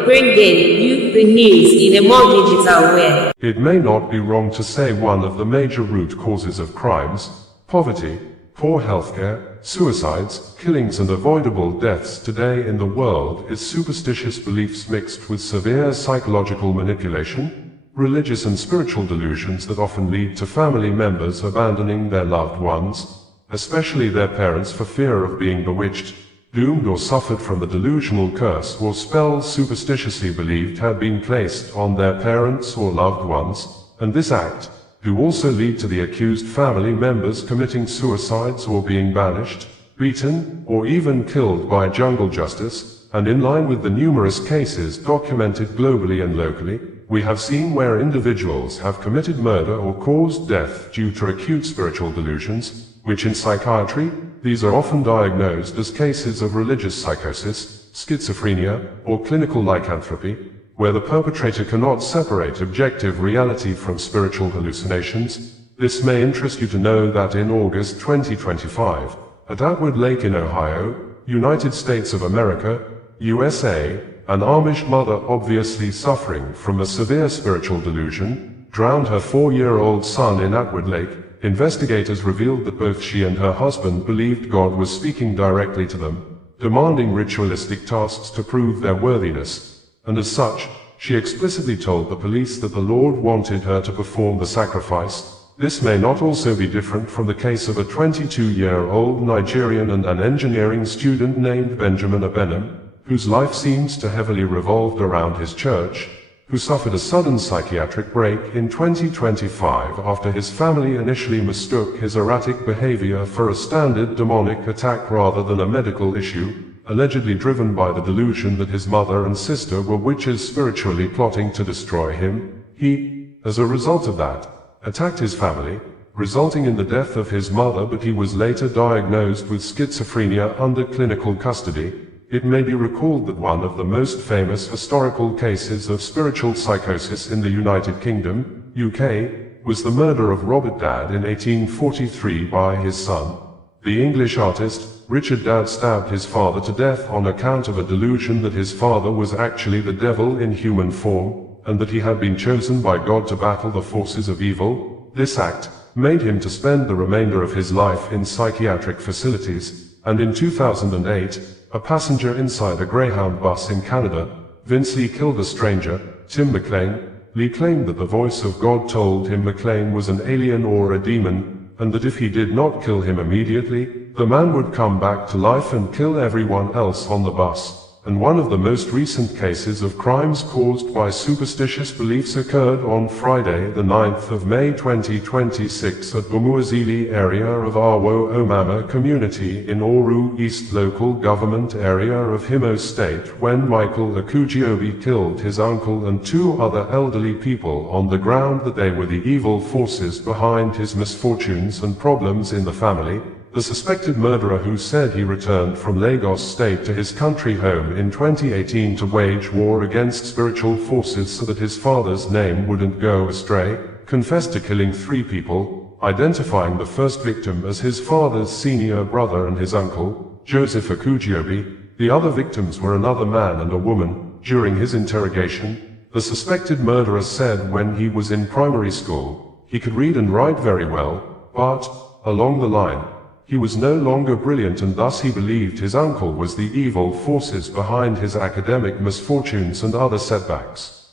Bringing you the news in a more digital way. It may not be wrong to say one of the major root causes of crimes, poverty, poor healthcare, suicides, killings and avoidable deaths today in the world is superstitious beliefs mixed with severe psychological manipulation, religious and spiritual delusions that often lead to family members abandoning their loved ones, especially their parents, for fear of being bewitched, doomed or suffered from the delusional curse or spell superstitiously believed had been placed on their parents or loved ones, and this act do also lead to the accused family members committing suicides or being banished, beaten, or even killed by jungle justice. And in line with the numerous cases documented globally and locally, we have seen where individuals have committed murder or caused death due to acute spiritual delusions, which in psychiatry, these are often diagnosed as cases of religious psychosis, schizophrenia, or clinical lycanthropy, where the perpetrator cannot separate objective reality from spiritual hallucinations. This may interest you to know that in August 2025, at Atwood Lake in Ohio, United States of America, USA, an Amish mother, obviously suffering from a severe spiritual delusion, drowned her 4-year-old son in Atwood Lake. Investigators revealed that both she and her husband believed God was speaking directly to them, demanding ritualistic tasks to prove their worthiness, and as such, she explicitly told the police that the Lord wanted her to perform the sacrifice. This may not also be different from the case of a 22-year-old Nigerian and an engineering student named Benjamin Abenem, whose life seems to heavily revolved around his church, who suffered a sudden psychiatric break in 2025 after his family initially mistook his erratic behavior for a standard demonic attack rather than a medical issue, allegedly driven by the delusion that his mother and sister were witches spiritually plotting to destroy him. He, as a result of that, attacked his family, resulting in the death of his mother, but he was later diagnosed with schizophrenia under clinical custody. It may be recalled that one of the most famous historical cases of spiritual psychosis in the United Kingdom, UK, was the murder of Robert Dadd in 1843 by his son. The English artist, Richard Dadd, stabbed his father to death on account of a delusion that his father was actually the devil in human form, and that he had been chosen by God to battle the forces of evil. This act made him to spend the remainder of his life in psychiatric facilities, and in 2008, a passenger inside a Greyhound bus in Canada, Vince Lee, killed a stranger, Tim McLean. Lee claimed that the voice of God told him McLean was an alien or a demon, and that if he did not kill him immediately, the man would come back to life and kill everyone else on the bus. and one of the most recent cases of crimes caused by superstitious beliefs occurred on Friday, the 9th of May 2026 at Umuazili area of Awo Omama community in Oru East local government area of Imo State when Michael Akujiobi killed his uncle and two other elderly people on the ground that they were the evil forces behind his misfortunes and problems in the family. The suspected murderer, who said he returned from Lagos State to his country home in 2018 to wage war against spiritual forces so that his father's name wouldn't go astray, confessed to killing 3 people, identifying the first victim as his father's senior brother and his uncle, Joseph Akujiobi. The other victims were another man and a woman. During his interrogation, the suspected murderer said when he was in primary school, he could read and write very well, but, along the line, he was no longer brilliant, and thus he believed his uncle was the evil forces behind his academic misfortunes and other setbacks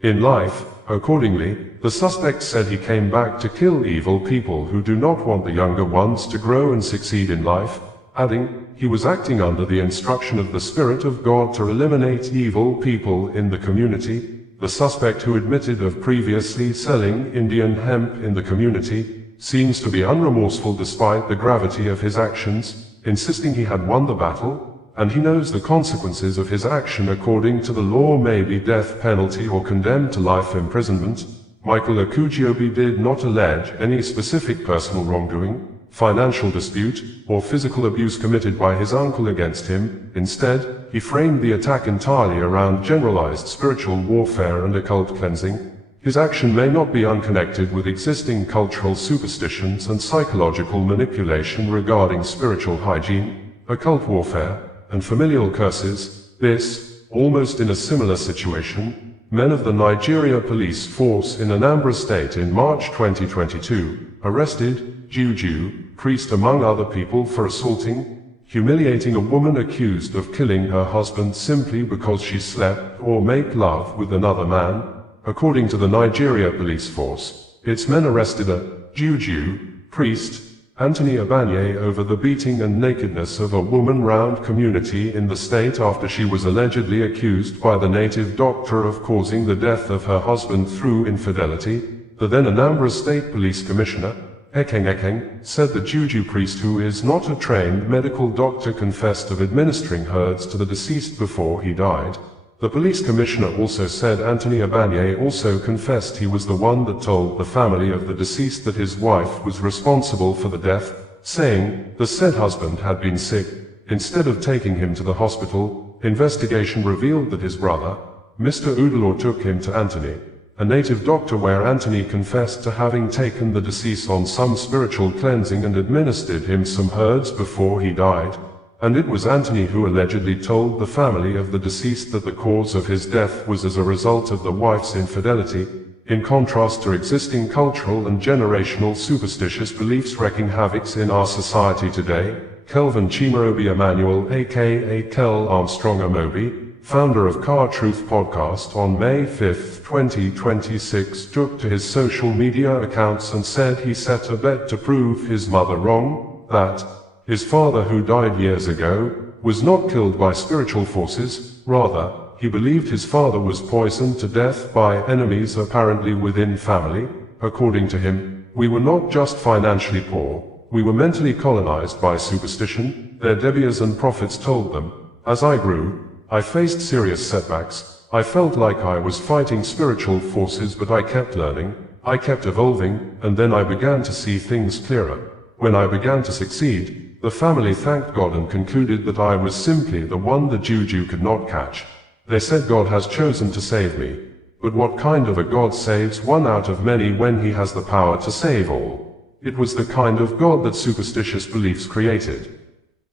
in life. Accordingly, the suspect said he came back to kill evil people who do not want the younger ones to grow and succeed in life, adding, he was acting under the instruction of the Spirit of God to eliminate evil people in the community. The suspect, who admitted of previously selling Indian hemp in the community, seems to be unremorseful despite the gravity of his actions, insisting he had won the battle, and he knows the consequences of his action according to the law may be death penalty or condemned to life imprisonment. Michael Akujiobi did not allege any specific personal wrongdoing, financial dispute, or physical abuse committed by his uncle against him. Instead, he framed the attack entirely around generalized spiritual warfare and occult cleansing. His action may not be unconnected with existing cultural superstitions and psychological manipulation regarding spiritual hygiene, occult warfare, and familial curses. This, almost in a similar situation, men of the Nigeria police force in Anambra State in March 2022, arrested Juju, priest among other people, for assaulting, humiliating a woman accused of killing her husband simply because she slept or made love with another man. According to the Nigeria police force, its men arrested a Juju priest, Anthony Abanye, over the beating and nakedness of a woman-round community in the state after she was allegedly accused by the native doctor of causing the death of her husband through infidelity. The then Anambra State Police Commissioner, Ekeng, said the Juju priest, who is not a trained medical doctor, confessed of administering herbs to the deceased before he died. The police commissioner also said Anthony Abanye also confessed he was the one that told the family of the deceased that his wife was responsible for the death, saying the said husband had been sick. Instead of taking him to the hospital, investigation revealed that his brother, Mr. Udalor, took him to Anthony, a native doctor, where Anthony confessed to having taken the deceased on some spiritual cleansing and administered him some herbs before he died. And it was Anthony who allegedly told the family of the deceased that the cause of his death was as a result of the wife's infidelity. In contrast to existing cultural and generational superstitious beliefs wreaking havoc in our society today, Kelvin Chimarobi Emmanuel, aka Kel Armstrong Amobi, founder of Car Truth Podcast, on May 5, 2026, took to his social media accounts and said he set a bet to prove his mother wrong, that his father, who died years ago, was not killed by spiritual forces. Rather, he believed his father was poisoned to death by enemies apparently within family. According to him, we were not just financially poor, we were mentally colonized by superstition, their devias and prophets told them. As I grew, I faced serious setbacks. I felt like I was fighting spiritual forces, but I kept learning, I kept evolving, and then I began to see things clearer. When I began to succeed, the family thanked God and concluded that I was simply the one the Juju could not catch. They said God has chosen to save me. But what kind of a God saves one out of many when he has the power to save all? It was the kind of God that superstitious beliefs created.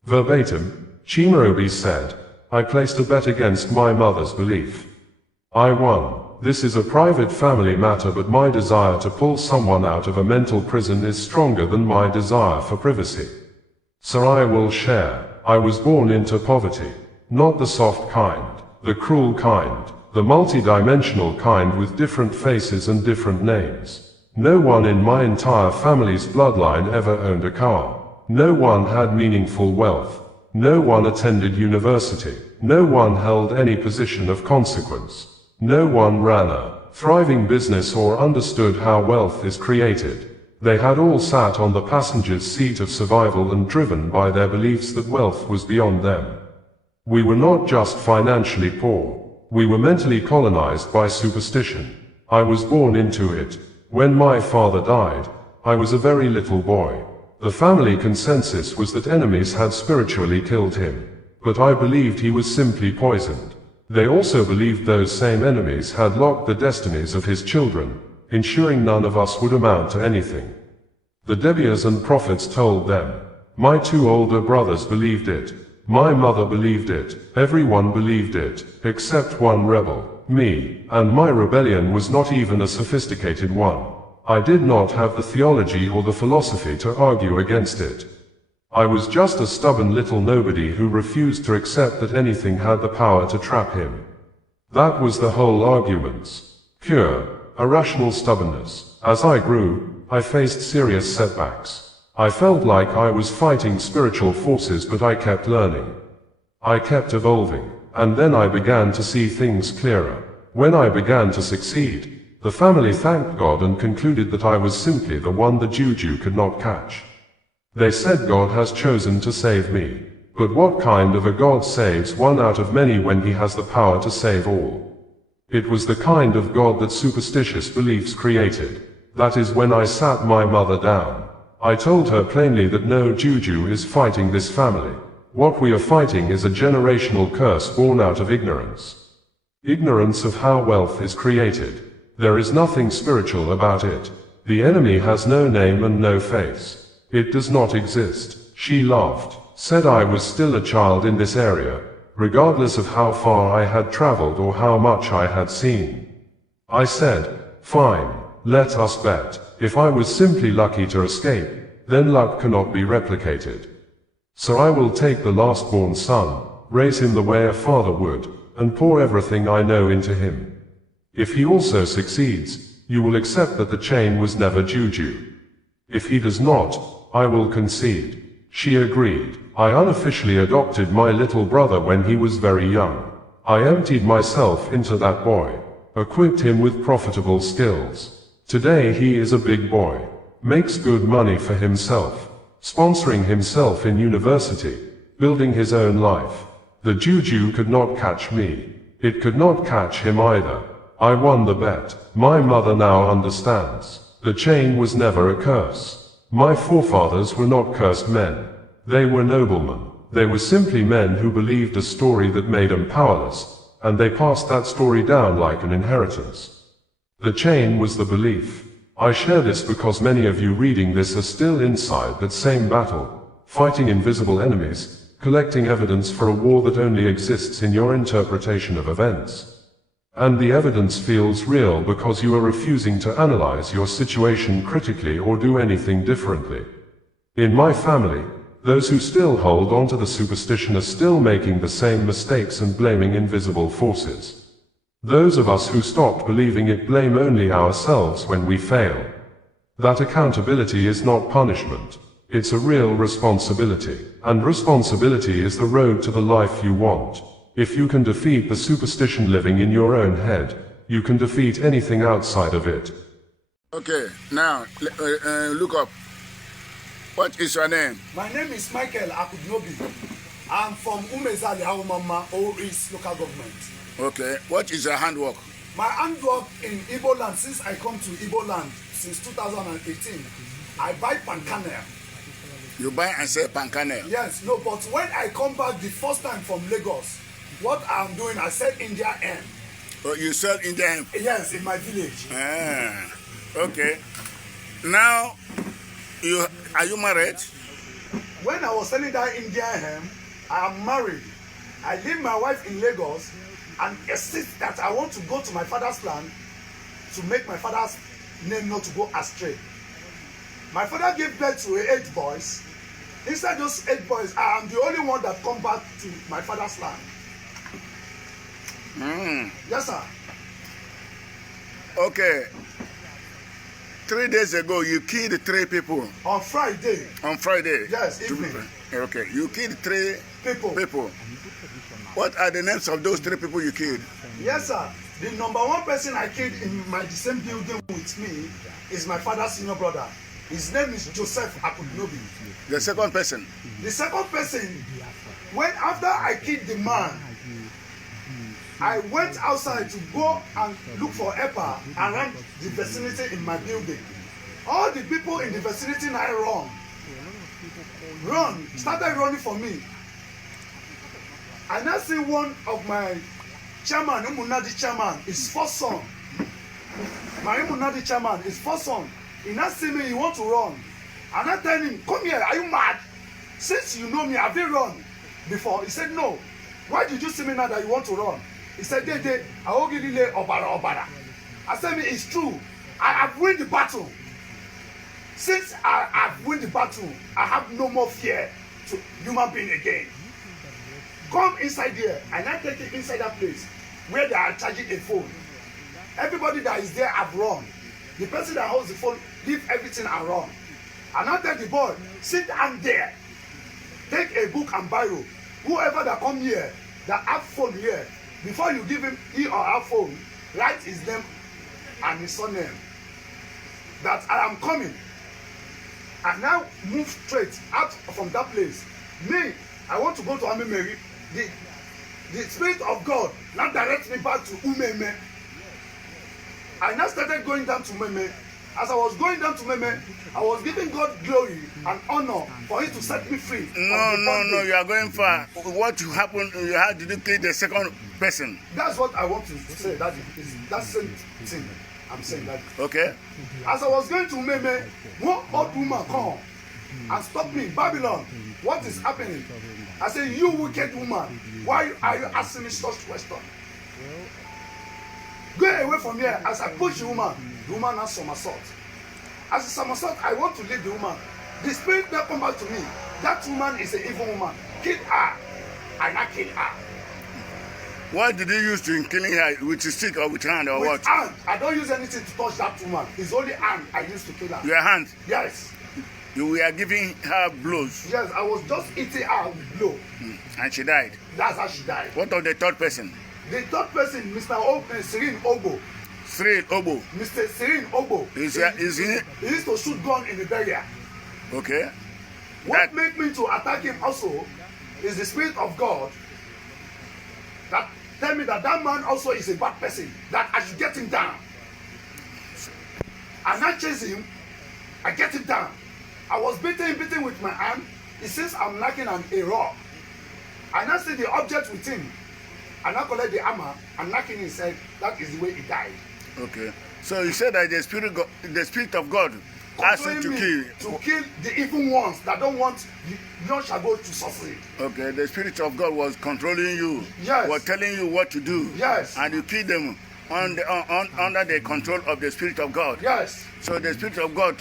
Verbatim, Chimarobi said, I placed a bet against my mother's belief. I won. This is a private family matter, but my desire to pull someone out of a mental prison is stronger than my desire for privacy. So I will share. I was born into poverty. Not the soft kind, the cruel kind, the multi-dimensional kind with different faces and different names. No one in my entire family's bloodline ever owned a car. No one had meaningful wealth. No one attended university. No one held any position of consequence. No one ran a thriving business or understood how wealth is created. They had all sat on the passenger's seat of survival and driven by their beliefs that wealth was beyond them. We were not just financially poor. We were mentally colonized by superstition. I was born into it. When my father died, I was a very little boy. The family consensus was that enemies had spiritually killed him, but I believed he was simply poisoned. They also believed those same enemies had locked the destinies of his children, ensuring none of us would amount to anything. The Debias and prophets told them. My two older brothers believed it. My mother believed it. Everyone believed it, except one rebel, me, and my rebellion was not even a sophisticated one. I did not have the theology or the philosophy to argue against it. I was just a stubborn little nobody who refused to accept that anything had the power to trap him. That was the whole arguments. Pure, irrational stubbornness. As I grew, I faced serious setbacks. I felt like I was fighting spiritual forces, but I kept learning. I kept evolving, and then I began to see things clearer. When I began to succeed, the family thanked God and concluded that I was simply the one the Juju could not catch. They said God has chosen to save me. But what kind of a God saves one out of many when he has the power to save all? It was the kind of God that superstitious beliefs created. That is when I sat my mother down. I told her plainly that no Juju is fighting this family. What we are fighting is a generational curse born out of ignorance. Ignorance of how wealth is created. There is nothing spiritual about it. The enemy has no name and no face. It does not exist. She laughed, said I was still a child in this area, regardless of how far I had traveled or how much I had seen. I said, fine, let us bet. If I was simply lucky to escape, then luck cannot be replicated. So I will take the last-born son, raise him the way a father would, and pour everything I know into him. If he also succeeds, you will accept that the chain was never Juju. If he does not, I will concede. She agreed. I unofficially adopted my little brother when he was very young. I emptied myself into that boy, equipped him with profitable skills. Today he is a big boy, makes good money for himself, sponsoring himself in university, building his own life. The Juju could not catch me. It could not catch him either. I won the bet. My mother now understands. The chain was never a curse. My forefathers were not cursed men. They were noblemen. They were simply men who believed a story that made them powerless, and they passed that story down like an inheritance. The chain was the belief. I share this because many of you reading this are still inside that same battle, fighting invisible enemies, collecting evidence for a war that only exists in your interpretation of events. And the evidence feels real because you are refusing to analyze your situation critically or do anything differently. In my family, those who still hold on to the superstition are still making the same mistakes and blaming invisible forces. Those of us who stopped believing it blame only ourselves when we fail. That accountability is not punishment. It's a real responsibility. And responsibility is the road to the life you want. If you can defeat the superstition living in your own head, you can defeat anything outside of it. Okay, now, look up. What is your name? My name is Michael Akudnobi. I'm from Umezali Haumama, Oris local government. Okay, what is your handwork? My handwork in Igbo land, since I come to Igbo land since 2018, I buy palm kernel. You buy and sell palm kernel? Yes, no, but when I come back the first time from Lagos, what I'm doing, I sell India hemp. Oh, you sell India hemp? Yes, in my village. Ah, okay. Now, are you married? When I was selling that India hemp, I am married. I leave my wife in Lagos and insist that I want to go to my father's land to make my father's name not to go astray. My father gave birth to 8 boys. Inside those 8 boys, I am the only one that come back to my father's land. Yes, sir. Okay. 3 days ago, you killed 3 people. On Friday. On Friday? Yes, evening. Okay. You killed 3 people. People. What are the names of those 3 people you killed? Yes, sir. The number 1 person I killed in the same building with me is my father's senior brother. His name is Joseph Akudnobi. The second person? The second person, when after I killed the man, I went outside to go and look for EPA around the vicinity in my building. All the people in the vicinity now started running for me. I now see one of my chairman, Umunadi chairman, his first son. My Umunadi chairman, his first son. He now see me, he want to run. And I tell him, come here, are you mad? Since you know me, have you run before? He said, no. Why did you see me now that you want to run? He said, Dede, I will give you obara. I said, it's true. I have won the battle. Since I have won the battle, I have no more fear to human being again. Come inside here, and I take it inside that place where they are charging a phone. Everybody that is there have run. The person that holds the phone, leave everything and run. And I tell the boy, sit down there. Take a book and biro. Whoever that come here, that have phone here, before you give him he or her phone, write his name and his surname. That I am coming. And now move straight out from that place. Me, I want to go to Amemeri. The Spirit of God now directs me back to Umeme. I now started going down to Umeme. As I was going down to Umeme, I was giving God glory and honor for Him to set me free. No, you are going far. What happened, you had to kill the second person. That's what I want to say. That is that same thing I'm saying. That. Okay. As I was going to Umeme, one old woman come and stop me. Babylon, what is happening? I say, you wicked woman, why are you asking me such question? Go away from here. As I push the woman has somersault. As a somersault, I want to leave the woman. The spirit that come back to me. That woman is an evil woman. Kill her. I not kill her. What did you use to killing her? With a stick or with hand or with what? Hand. I don't use anything to touch that woman. It's only hand I used to kill her. Your hand? Yes. You were giving her blows? Yes, I was just eating her with blow. And she died? That's how she died. What of the third person? The third person, Mr. Sirin Obo. Sirin Obo? Mr. Sirin Obo. Is he? He used to shoot gun in the barrier. Okay. What made me to attack him also is the Spirit of God that tell me that that man also is a bad person, that I should get him down. And I chase him, I get him down. I was beating with my hand. He says I'm knocking on a rock. I now see the object with him. I now collect the hammer and knocking his head. That is the way he died. Okay. So you said that the Spirit of God asked you to kill the evil ones that don't want none shall go to succeed. Okay. The Spirit of God was controlling you. Yes. Was telling you what to do. Yes. And you killed them under the control of the Spirit of God. Yes. So the Spirit of God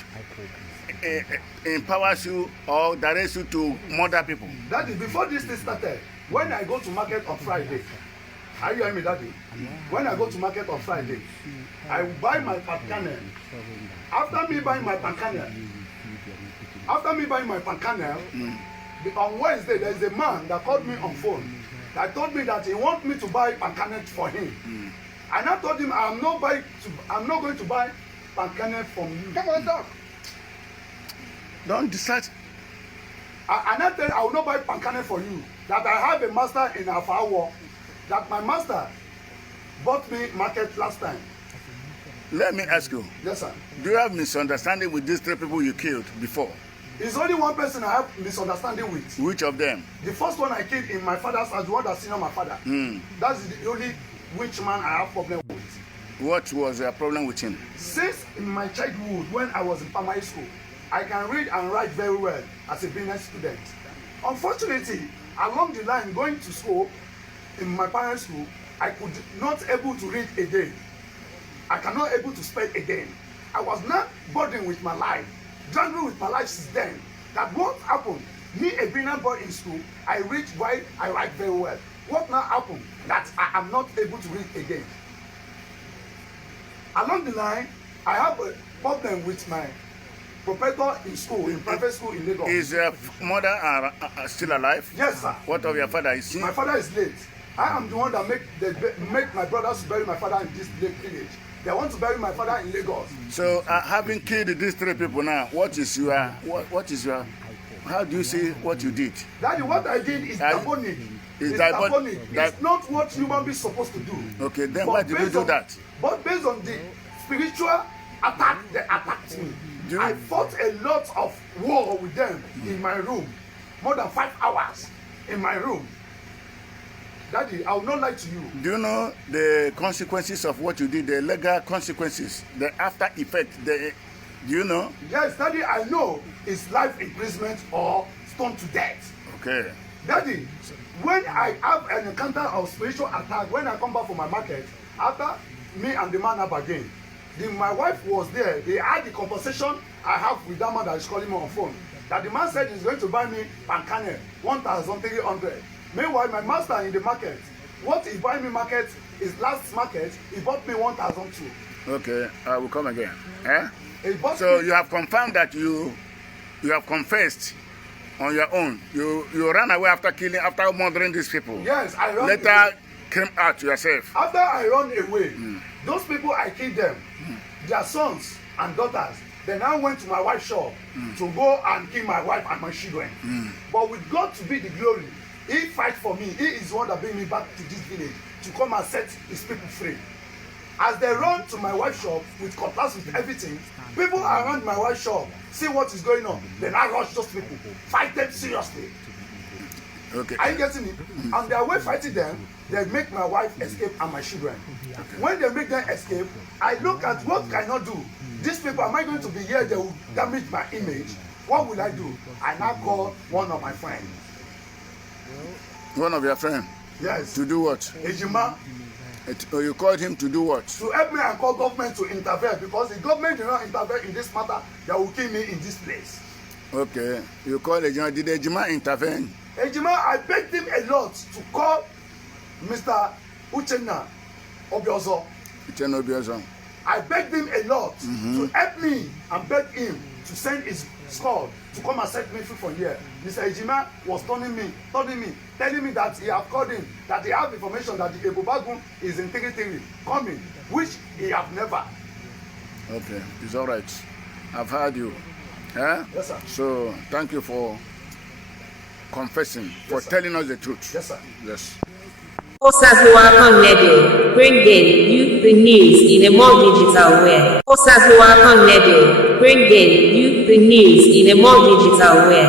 empowers you or directs you to murder people. Daddy, before this thing started, when I go to market on Friday, are you hearing me, Daddy? When I go to market on Friday, I buy my palm kernel. After me buying my palm kernel, on Wednesday there is a man that called me on phone that told me that he wants me to buy palm kernel for him. And I told him I'm not going to buy palm kernel from you. Come on, dog. Don't decide. And I tell you, I will not buy palm kernel for you. That I have a master in Afawa. That my master bought me market last time. Let me ask you. Yes, sir. Do you have misunderstanding with these 3 people you killed before? It's only one person I have misunderstanding with. Which of them? The first one I killed in my father's house, the one that senior my father. That's the only witch man I have problem with. What was your problem with him? Since in my childhood, when I was in primary school, I can read and write very well as a business student. Unfortunately, along the line going to school, in my parents' school, I could not able to read again. I cannot able to spell again. I was not burdened with my life, struggling with my life since then. That what happened? Me, a brilliant boy in school, I read while I write very well. What now happened? That I am not able to read again. Along the line, I have a problem with my professor in school, in private school in Lagos. Is your mother still alive? Yes, sir. What of your father? Is he? My father is late. I am the one that make my brothers bury my father in this village. They want to bury my father in Lagos. So, having killed these 3 people now, what is your, how do you see what you did? Daddy, what I did is diabolic. It's diabolic. It's not what human beings supposed to do. Okay, then why did you do that? But based on the spiritual attack, they attacked me. I fought a lot of war with them in my room. More than 5 hours in my room. Daddy, I will not lie to you. Do you know the consequences of what you did, the legal consequences, the after effect? Do you know? Yes, Daddy, I know it's life imprisonment or stoned to death. Okay. Daddy, when I have an encounter of spiritual attack, when I come back from my market, after me and the man have again, my wife was there. They had the conversation I have with that man that is calling me on phone. That the man said he's going to buy me pancane, 1,300. Meanwhile, my master in the market, what he buying me market, his last market, he bought me 1,002. Okay, I will come again. Eh? So you have confirmed that you have confessed on your own. You ran away after murdering these people. Yes, I ran Later away. Came out to yourself. After I run away, those people I killed them, their sons and daughters, they now went to my wife's shop to go and kill my wife and my children. But with God to be the glory, he fight for me. He is the one that bring me back to this village to come and set his people free. As they run to my wife's shop with cutlass, with everything, people around my wife's shop see what is going on. They now rush those people, fight them seriously. Okay. Are you getting it? And their way fighting them, they make my wife escape and my children. When they make them escape, I look at what can I do. These people, am I going to be here? They will damage my image. What will I do? I now call one of my friends. One of your friends? Yes. To do what? Ejima. You called him to do what? To help me and call government to intervene, because the government did not intervene in this matter, they will kill me in this place. Okay. You called Ejima. Did Ejima intervene? Ejima, I begged him a lot to call Mr. Uchenna Obiozo. Uchenna Obiozo. I begged him a lot to help me and beg him to send his squad to come and set me free from here. Mr. Ejima was telling me that he have called him, that he have information that the Ebobagun is in Tigitiri coming, which he have never. Okay, it's all right. I've heard you. Eh? Yes, sir. So thank you for confessing, for telling us the truth. Yes, sir. Yes. Osazuwa Radio, bringing you the news in a more digital way. Osazuwa Radio, bringing you the news in a more digital way.